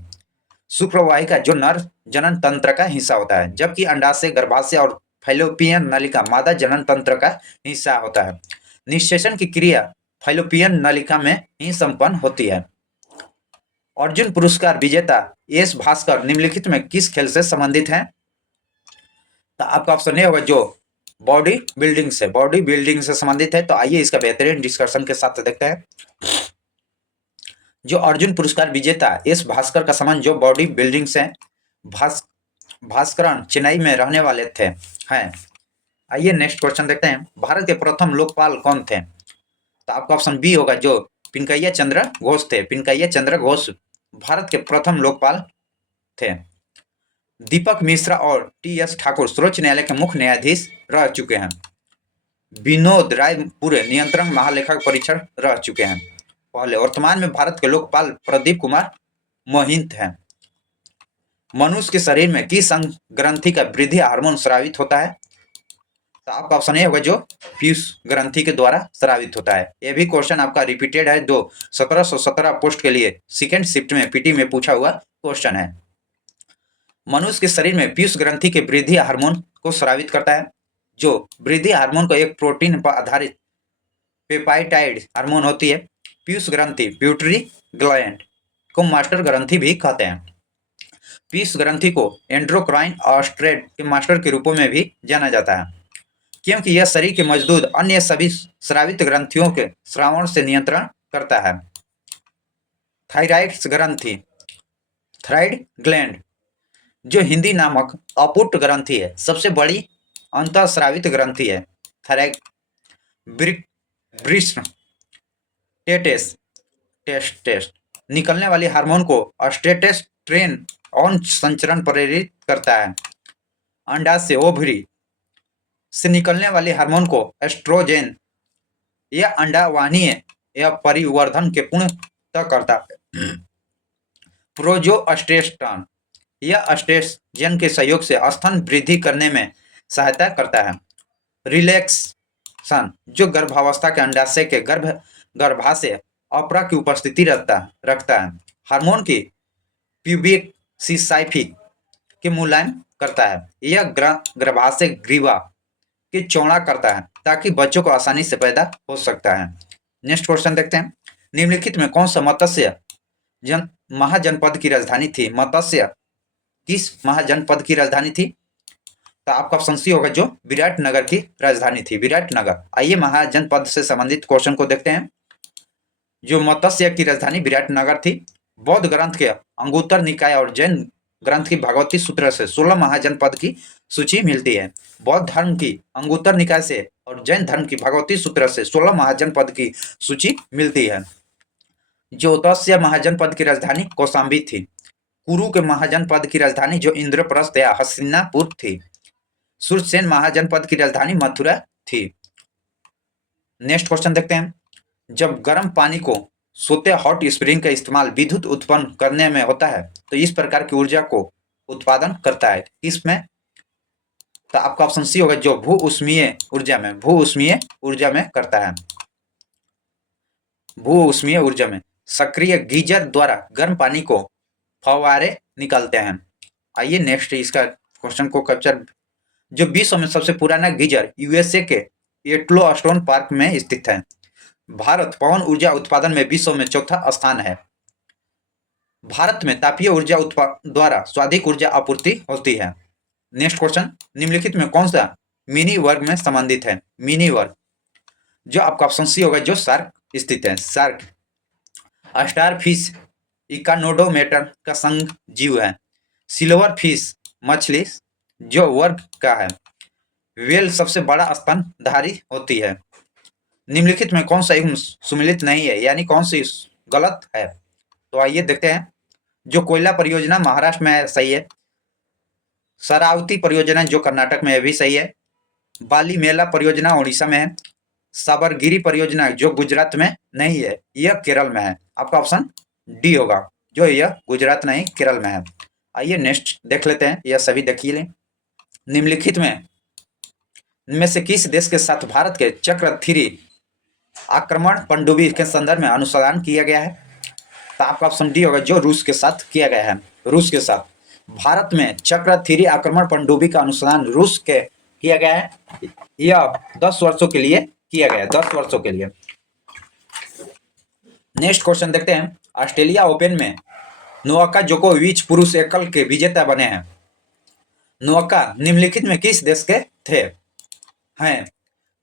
शुक्रवाहिका जो नर जनन तंत्र का हिस्सा होता है, जबकि अंडाशय, गर्भाशय और फैलोपियन नलिका मादा जनन तंत्र का हिस्सा होता है। निषेचन की क्रिया फैलोपियन नलिका में ही संपन्न होती है। अर्जुन पुरस्कार विजेता एस भास्कर निम्नलिखित में किस खेल से संबंधित है? तो आपका ऑप्शन ए होगा, जो बॉडी बिल्डिंग से संबंधित है। तो आइए इसका बेहतरीन डिस्कशन के साथ देखते हैं। जो अर्जुन पुरस्कार विजेता एस भास्कर का संबंध जो बॉडी बिल्डिंग से भास भास्करन चेन्नई में रहने वाले थे हैं। आइए नेक्स्ट क्वेश्चन देखते हैं। भारत के प्रथम लोकपाल कौन थे? तो आपका ऑप्शन बी होगा, जो पिनकैया चंद्र घोष थे। पिनकैया चंद्र घोष भारत के प्रथम लोकपाल थे। दीपक मिश्रा और टी.एस. ठाकुर सर्वोच्च न्यायालय के मुख्य न्यायाधीश रह चुके हैं। विनोद राय पूरे नियंत्रण महालेखक परीक्षक रह चुके हैं। पहले वर्तमान में भारत के लोकपाल प्रदीप कुमार मोहित हैं। मनुष्य के शरीर में किस अंग ग्रंथि का वृद्धि हार्मोन स्रावित होता है? तो आपका ऑप्शन ए होगा, जो पीयूष ग्रंथि के द्वारा स्रावित होता है। यह भी क्वेश्चन आपका रिपीटेड है, जो 1717 पोस्ट के लिए सेकेंड शिफ्ट में पीटी में पूछा हुआ क्वेश्चन है। मनुष्य के शरीर में पीयूष ग्रंथि के वृद्धि हार्मोन को स्रावित करता है। जो वृद्धि हार्मोन को एक प्रोटीन पर आधारित पेपाइटाइड हार्मोन होती है। पीयूष ग्रंथि प्यूटरी ग्लैंड को मास्टर ग्रंथि भी कहते हैं। पीयूष ग्रंथि को एंड्रोक्राइन ऑस्ट्रेट के मास्टर के रूपों में भी जाना जाता है, क्योंकि यह शरीर के मौजूद अन्य सभी स्रावित ग्रंथियों के श्रावण से नियंत्रण करता है। थायराइड ग्रंथि, थायराइड ग्लैंड, जो हिंदी नामक अपुट ग्रंथि है, सबसे बड़ी अंतःस्रावित ग्रंथि है। थायराइड ब्रिस्ट टेटेस टेस्ट निकलने वाली हार्मोन को ऑस्टेटेस्ट्रेन और संचरण प्रेरित करता है। अंडाशय से ओवरी से निकलने वाली हार्मोन को एस्ट्रोजेन यह अंडावाहिनीय यह परिवर्धन के पूर्णतः करता है। प्रोजेस्टेरोन यह एस्ट्रोजन के सहयोग से स्तन वृद्धि करने में सहायता करता है। रिलैक्सेशन, जो गर्भावस्था के अंडाशय के गर्भाशय अपरा की उपस्थिति रखता है। हार्मोन की प्यूबिक सिसाइफिक के मुलायम करता है। यह गर्भाशय ग्रीवा के चौड़ा करता है, ताकि बच्चों को आसानी से पैदा हो सकता है। नेक्स्ट क्वेश्चन देखते हैं। निम्नलिखित में कौन सा मत्स्य महाजनपद की राजधानी थी? मत्स्य किस महाजनपद की राजधानी थी? तो आपका ऑप्शन सी होगा, जो विराटनगर की राजधानी थी, विराटनगर। आइए महाजनपद से संबंधित क्वेश्चन को देखते हैं। जो मत्स्य की राजधानी विराटनगर थी। बौद्ध ग्रंथ के अंगुत्तर निकाय और जैन ग्रंथ की भगवती सूत्र से 16 महाजनपद की सूची मिलती है। बौद्ध धर्म की अंगुत्तर निकाय से और जैन धर्म की भगवती सूत्र से 16 महाजनपद की सूची मिलती है। ज्योतिष महाजनपद की राजधानी कौशाम्बी थी। कुरु के महाजनपद की राजधानी जो इंद्रप्रस्थ या हस्तिनापुर थी। सुरसेन महाजनपद की राजधानी मथुरा थी। नेक्स्ट क्वेश्चन देखते हैं। जब गर्म पानी को सोते हॉट स्प्रिंग का इस्तेमाल विद्युत उत्पन्न करने में होता है, तो इस प्रकार की ऊर्जा को उत्पादन करता है इसमें? तो आपका ऑप्शन सी होगा, जो भू उष्मीय ऊर्जा में करता है। भू उष्मीय ऊर्जा में सक्रिय गीजर द्वारा गर्म पानी को फव्वारे निकलते हैं। आइए नेक्स्ट इसका क्वेश्चन को कैप्चर। जो विश्व में सबसे पुराना गीजर यूएसए के येटलोस्टोन पार्क में स्थित है। भारत पवन ऊर्जा उत्पादन में विश्व में चौथा स्थान है। भारत में तापीय ऊर्जा द्वारा स्वाधिक ऊर्जा आपूर्ति होती है। Next question. निम्नलिखित में कौन सा मिनी वर्ग में संबंधित है? मिनी वर्ग, जो आपका ऑप्शन सी होगा, जो शार्क स्थित है। शार्क स्टार फिश इकानोडोमेटर का संघ जीव है। सिल्वर फिश मछली जो वर्ग का है। वेल सबसे बड़ा स्तनधारी होती है। निम्नलिखित में कौन सा युग्म सुमेलित नहीं है, यानी कौन सी गलत है? तो आइए देखते हैं। जो कोयला परियोजना महाराष्ट्र में है, सही है। शरावती परियोजना जो कर्नाटक में है, भी सही है। बाली मेला परियोजना उड़ीसा में है। साबरगिरी परियोजना जो गुजरात में नहीं है, यह केरल में है। आपका ऑप्शन डी होगा, जो यह गुजरात नहीं केरल में है। आइए नेक्स्ट देख लेते हैं, यह सभी देखिए लें। निम्नलिखित में से किस देश के साथ भारत के चक्रधीरी आक्रमण पनडुब्बी के संदर्भ में अनुसंधान किया गया है? तो आपका ऑप्शन डी होगा, जो रूस के साथ किया गया है। रूस के साथ भारत में चक्रधीरी आक्रमण पनडुब्बी का अनुसंधान रूस के किया गया है। यह 10 वर्षों के लिए किया गया है, 10 वर्षों के लिए। नेक्स्ट क्वेश्चन देखते हैं। ऑस्ट्रेलिया ओपन में नोवाक जोकोविच पुरुष एकल के विजेता बने हैं। नोवाक निम्नलिखित में किस देश के थे हैं?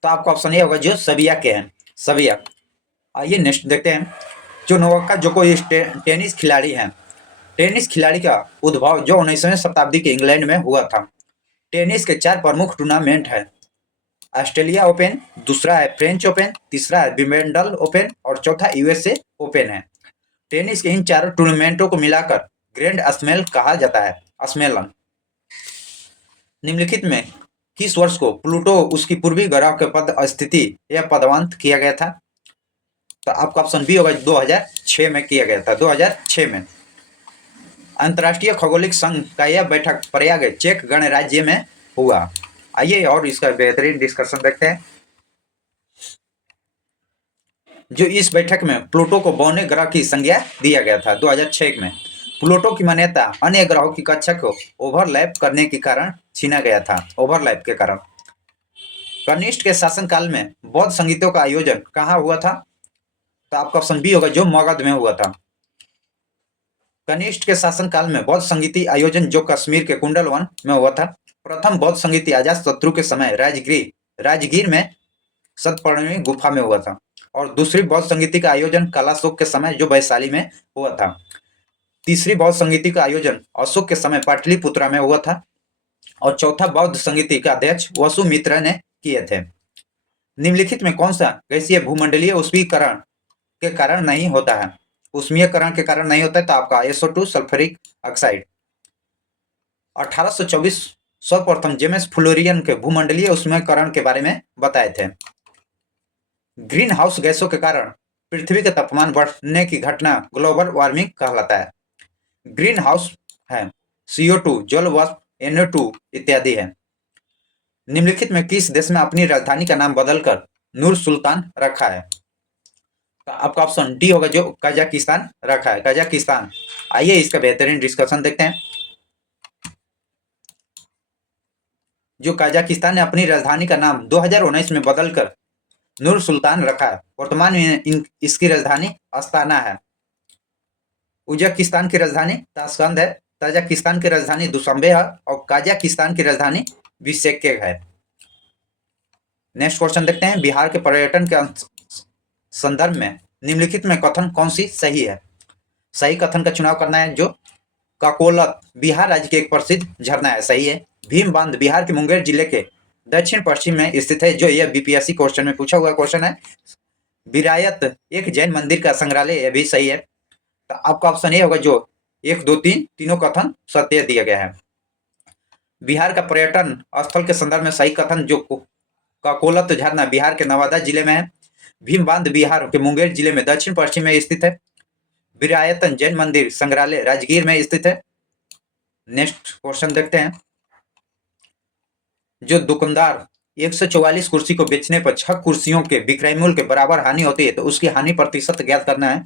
तो आपका ऑप्शन ये होगा, जो सर्बिया के हैं, सर्बिया। आइए नेक्स्ट देखते हैं। जो नोवाक जोकोविच टेनिस खिलाड़ी हैं, टेनिस खिलाड़ी का उद्भव जो 19वीं शताब्दी के इंग्लैंड में हुआ था। टेनिस के 4 प्रमुख टूर्नामेंट हैं। ऑस्ट्रेलिया ओपन, दूसरा है फ्रेंच ओपन, तीसरा है विंबलडन ओपन और चौथा यूएसए ओपन है। टेनिस के इन चारों टूर्नामेंटों को मिलाकर ग्रैंड स्मैश कहा जाता है। सम्मेलन निम्नलिखित में किस वर्ष को प्लूटो उसकी पूर्वी ग्रह के पद स्थिति या पदवांत किया गया था? तो आपका ऑप्शन बी होगा 2006 में किया गया था। 2006 में अंतर्राष्ट्रीय खगोलिक संघ का यह बैठक प्रयाग चेक गणराज्य में हुआ। आइए और इसका बेहतरीन डिस्कशन देखते हैं। जो इस बैठक में प्लूटो को बौने ग्रह की संज्ञा दिया गया था 2006 में। प्लूटो की मान्यता अन्य ग्रहों की कक्षा को ओवरलैप करने के कारण छीना गया था। ओवरलैप के कारण कनिष्ठ के शासनकाल में बौद्ध संगीतों का आयोजन कहाँ हुआ था? तो आपका ऑप्शन बी होगा जो मगध में हुआ था। कनिष्ठ के शासनकाल में बौद्ध संगीति आयोजन जो कश्मीर के कुंडलवन में हुआ था। प्रथम बौद्ध संगीति अजातशत्रु के समय राजगीर में सतपर्णी गुफा में हुआ था और दूसरी बौद्ध संगीति का आयोजन कालाशोक के समय जो वैशाली में हुआ था। तीसरी बौद्ध संगीति का आयोजन अशोक के समय पाटलिपुत्रा में हुआ था और चौथा बौद्ध संगीति का अध्यक्ष वसुमित्र ने किए थे। निम्नलिखित में कौन सा गैसीय भूमंडलीय उष्मीकरण के कारण नहीं होता है? उष्मीयकरण के कारण नहीं होता है तो आपका SO2 सल्फ्यूरिक ऑक्साइड। 1824 सर्वप्रथम जेम्स फ्लोरियन के भूमंडलीय उष्मीकरण के बारे में बताए थे। ग्रीन हाउस गैसों के कारण पृथ्वी के तापमान बढ़ने की घटना ग्लोबल वार्मिंग कहलाता है। ग्रीन हाउस है CO2, जल वाष्प, NO2 इत्यादि है। निम्नलिखित में किस देश में अपनी राजधानी का नाम बदलकर नूर सुल्तान रखा है? तो आपका ऑप्शन डी होगा जो कजाकिस्तान रखा है। कजाकिस्तान। आइए इसका बेहतरीन डिस्कशन देखते हैं। जो कजाकिस्तान ने अपनी राजधानी का नाम 2019 में बदलकर नूर सुल्तान रखा है। वर्तमान में इसकी राजधानी अस्ताना है। उज्बेकिस्तान की राजधानी ताशकंद है। ताजिकिस्तान की राजधानी दुशांबे है और कजाकिस्तान की राजधानी बिश्केक है। नेक्स्ट क्वेश्चन देखते हैं। बिहार के पर्यटन के संदर्भ में निम्नलिखित में कथन कौन सी सही है? सही कथन का चुनाव करना है। जो काकोलत बिहार राज्य के एक प्रसिद्ध झरना है, सही है। भीम बांध बिहार के मुंगेर जिले के दक्षिण पश्चिम में स्थित है। जो यह बीपीएससी क्वेश्चन में पूछा हुआ क्वेश्चन है। विरायत एक जैन मंदिर का संग्रहालय, यह भी सही है। तो आपका ऑप्शन ए होगा जो 1, 2, 3 तीनों कथन सत्य दिया गया है। बिहार का पर्यटन स्थल के संदर्भ में सही कथन जो काकोलत झरना बिहार के नवादा जिले में है। भीम बांध बिहार के मुंगेर जिले में दक्षिण पश्चिम में स्थित है। विरायतन जैन मंदिर संग्रहालय राजगीर में स्थित है। नेक्स्ट क्वेश्चन देखते हैं। जो दुकानदार 144 कुर्सी को बेचने पर 6 कुर्सियों के विक्रय मूल्य के बराबर हानि होती है तो उसकी हानि प्रतिशत ज्ञात करना है।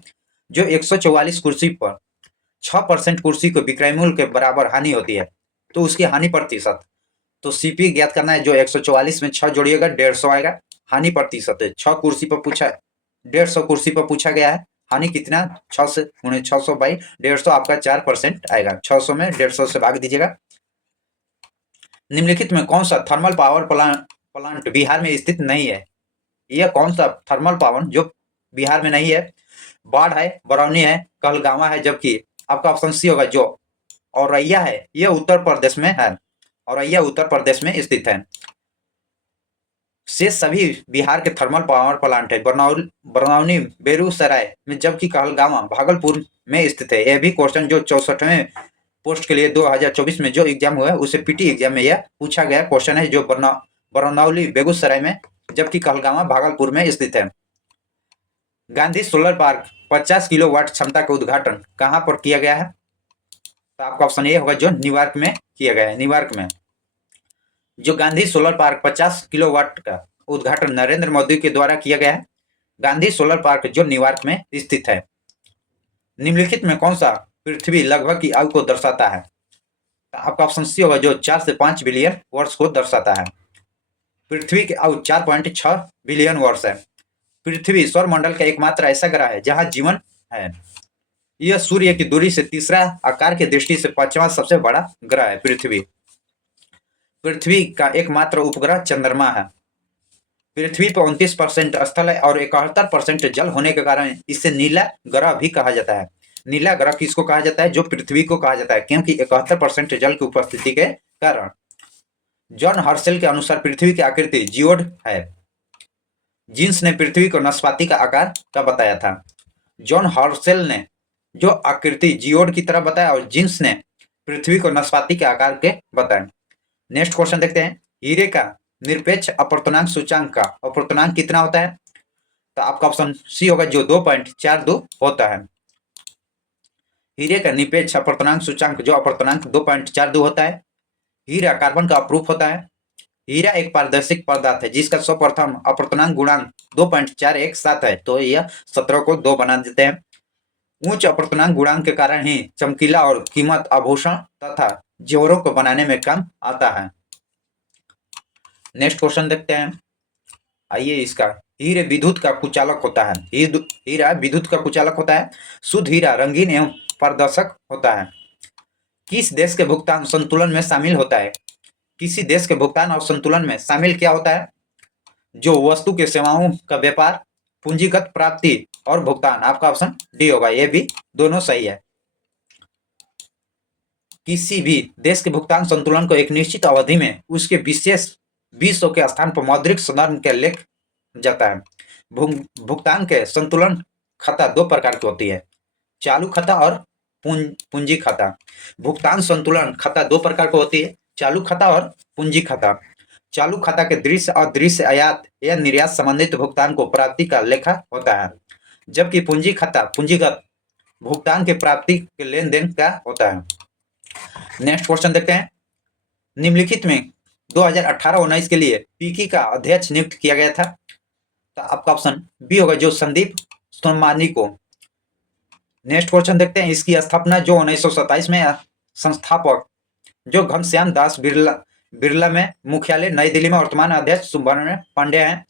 जो 144 कुर्सी पर 6% कुर्सी को विक्रय मूल्य के बराबर हानि होती है तो उसकी हानि प्रतिशत, तो सीपी ज्ञात करना है। जो 144 में 6 जोड़िएगा 150 आएगा। हानि प्रतिशत है 6 कुर्सी पर पूछा, 150 कुर्सी पर पूछा गया है। हानि कितना? 6 से 600 बाई 150 आपका 4% आएगा। 600 में 150 से भाग दीजिएगा। निम्नलिखित में कौन सा थर्मल पावर प्लांट बिहार में स्थित नहीं है? यह कौन सा थर्मल पावर जो बिहार में नहीं है? बाढ़ है, बरौनी है, कहलगांवा है, जबकि आपका ऑप्शन सी होगा जो औरैया है। यह उत्तर प्रदेश में है। औरैया उत्तर प्रदेश में स्थित है। शेष सभी बिहार के थर्मल पावर प्लांट है बरौनी बेगूसराय में, जबकि कहलगांवा भागलपुर में स्थित है। यह भी क्वेश्चन जो 64वें पोस्ट के लिए 2024 में जो एग्जाम हुआ है उसे पीटी एग्जाम में यह पूछा गया क्वेश्चन है। जो बरौनी बेगूसराय में, जबकि कहलगांवा भागलपुर में स्थित है। गांधी सोलर पार्क 50 किलोवाट क्षमता का उद्घाटन कहां पर किया गया है? तो आपका ऑप्शन ए होगा जो न्यूयॉर्क में किया गया है। न्यूयॉर्क में जो गांधी सोलर पार्क 50 किलोवाट का उद्घाटन नरेंद्र मोदी के द्वारा किया गया है। गांधी सोलर पार्क जो न्यूयॉर्क में स्थित है। निम्नलिखित में कौन सा पृथ्वी लगभग की आयु को दर्शाता है? आपका ऑप्शन सी होगा जो 4 से 5 बिलियन वर्ष को दर्शाता है। पृथ्वी की आयु 4.6 बिलियन वर्ष है। पृथ्वी सौरमंडल का एकमात्र ऐसा ग्रह है जहां जीवन है। यह सूर्य की दूरी से तीसरा, आकार की दृष्टि से 5वां सबसे बड़ा ग्रह है। पृथ्वी का एकमात्र उपग्रह चंद्रमा है। पृथ्वी पर 29% स्थल है और 71% जल होने के कारण इसे नीला ग्रह भी कहा जाता है। नीला ग्रह किसको कहा जाता है? जो पृथ्वी को कहा जाता है, क्योंकि 71% जल की उपस्थिति के कारण। जॉन हर्शेल के अनुसार पृथ्वी की आकृति जियोड है। जीन्स ने पृथ्वी को नाशपाती का आकार का बताया था। जॉन हर्शेल ने जो आकृति जियोड की तरह बताया और जीन्स ने पृथ्वी को नाशपाती के आकार के बताया। नेक्स्ट क्वेश्चन देखते हैं। हीरे का निरपेक्ष अपवर्तनांक सूचांक का अपवर्तनांक कितना होता है? तो आपका ऑप्शन सी होगा, जो 2.42 होता है। हीरे का निरपेक्ष अपवर्तनांक सूचांक जो अपवर्तनांक 2.42 होता है। हीरा कार्बन का अपरूप होता है। हीरा एक पारदर्शिक पदार्थ है जिसका सर्वप्रथम अपवर्तनांक गुणांक 2.417 है, तो यह 17 को 2 बना देते हैं। उच्च अपवर्तनांक गुणांक के कारण ही चमकीला और कीमत आभूषण तथा जेवरों को बनाने में काम आता है। नेक्स्ट क्वेश्चन देखते हैं। आइए इसका, हीरे विद्युत का कुचालक होता है। हीरा विद्युत का कुचालक होता है। शुद्ध हीरा रंगीन एवं पारदर्शक होता है। किस देश के भुगतान संतुलन में शामिल होता है? किसी देश के भुगतान और संतुलन में शामिल क्या होता है? जो वस्तु के सेवाओं का व्यापार, पूंजीगत प्राप्ति और भुगतान। आपका ऑप्शन डी होगा, ये भी दोनों सही है। किसी भी देश के भुगतान संतुलन को एक निश्चित अवधि में उसके विशेष विश्व के स्थान पर मौद्रिक संदर्भ के लेख जाता है। भुगतान के संतुलन खाता 2 प्रकार की होती है, चालू खाता और पूंजी खाता। भुगतान संतुलन खाता 2 प्रकार की होती है, चालू खाता और पूंजी खाता। चालू खाता के दृश्य और दृश्य आयात या निर्यात संबंधित भुगतान को प्राप्ति का लेखा होता है, जबकि पूंजी खाता पूंजीगत भुगतान के प्राप्ति के लेन देन का होता है। नेक्स्ट क्वेश्चन देखते हैं। निम्नलिखित में 2018-19 के लिए पीकी का अध्यक्ष नियुक्त किया गया था। तो आपका ऑप्शन बी होगा, जो संदीप सोमानी को। नेक्स्ट क्वेश्चन देखते हैं। इसकी स्थापना जो 1927 में संस्थापक जो घनश्याम दास बिरला में मुख्यालय नई दिल्ली में, वर्तमान अध्यक्ष सुब्रमण्य पांडे हैं।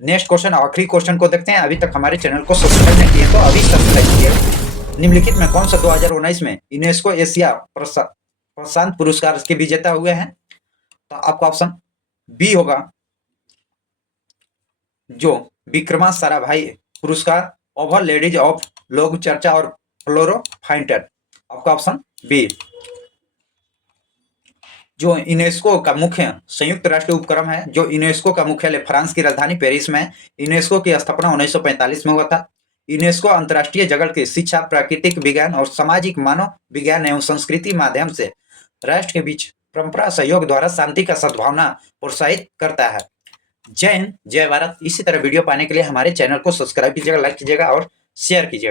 नेक्स्ट क्वेश्चन, आखिरी क्वेश्चन को देखते हैं। अभी तक हमारे चैनल को सब्सक्राइब नहीं किए तो अभी सब्सक्राइब कीजिए। निम्नलिखित में कौन सा 2019 में यूनेस्को एशिया प्रशांत पुरस्कार के विजेता हुए हैं? तो आपका ऑप्शन बी होगा, जो विक्रमा साराभाई पुरस्कार, ओवर लेडीज ऑफ लोक चर्चा और फ्लोरोफाइटर। आपका ऑप्शन बी। जो यूनेस्को का मुख्य संयुक्त राष्ट्र उपक्रम है, जो यूनेस्को का मुख्यालय फ्रांस की राजधानी पेरिस में। यूनेस्को की स्थापना 1945 में हुआ था। यूनेस्को अंतर्राष्ट्रीय जगत की शिक्षा, प्राकृतिक विज्ञान और सामाजिक मानव विज्ञान एवं संस्कृति माध्यम से राष्ट्र के बीच परंपरा सहयोग द्वारा शांति का सद्भावना प्रोत्साहित करता है। जय हिंद, जय भारत। इसी तरह वीडियो पाने के लिए हमारे चैनल को सब्सक्राइब कीजिएगा, लाइक कीजिएगा और शेयर कीजिएगा।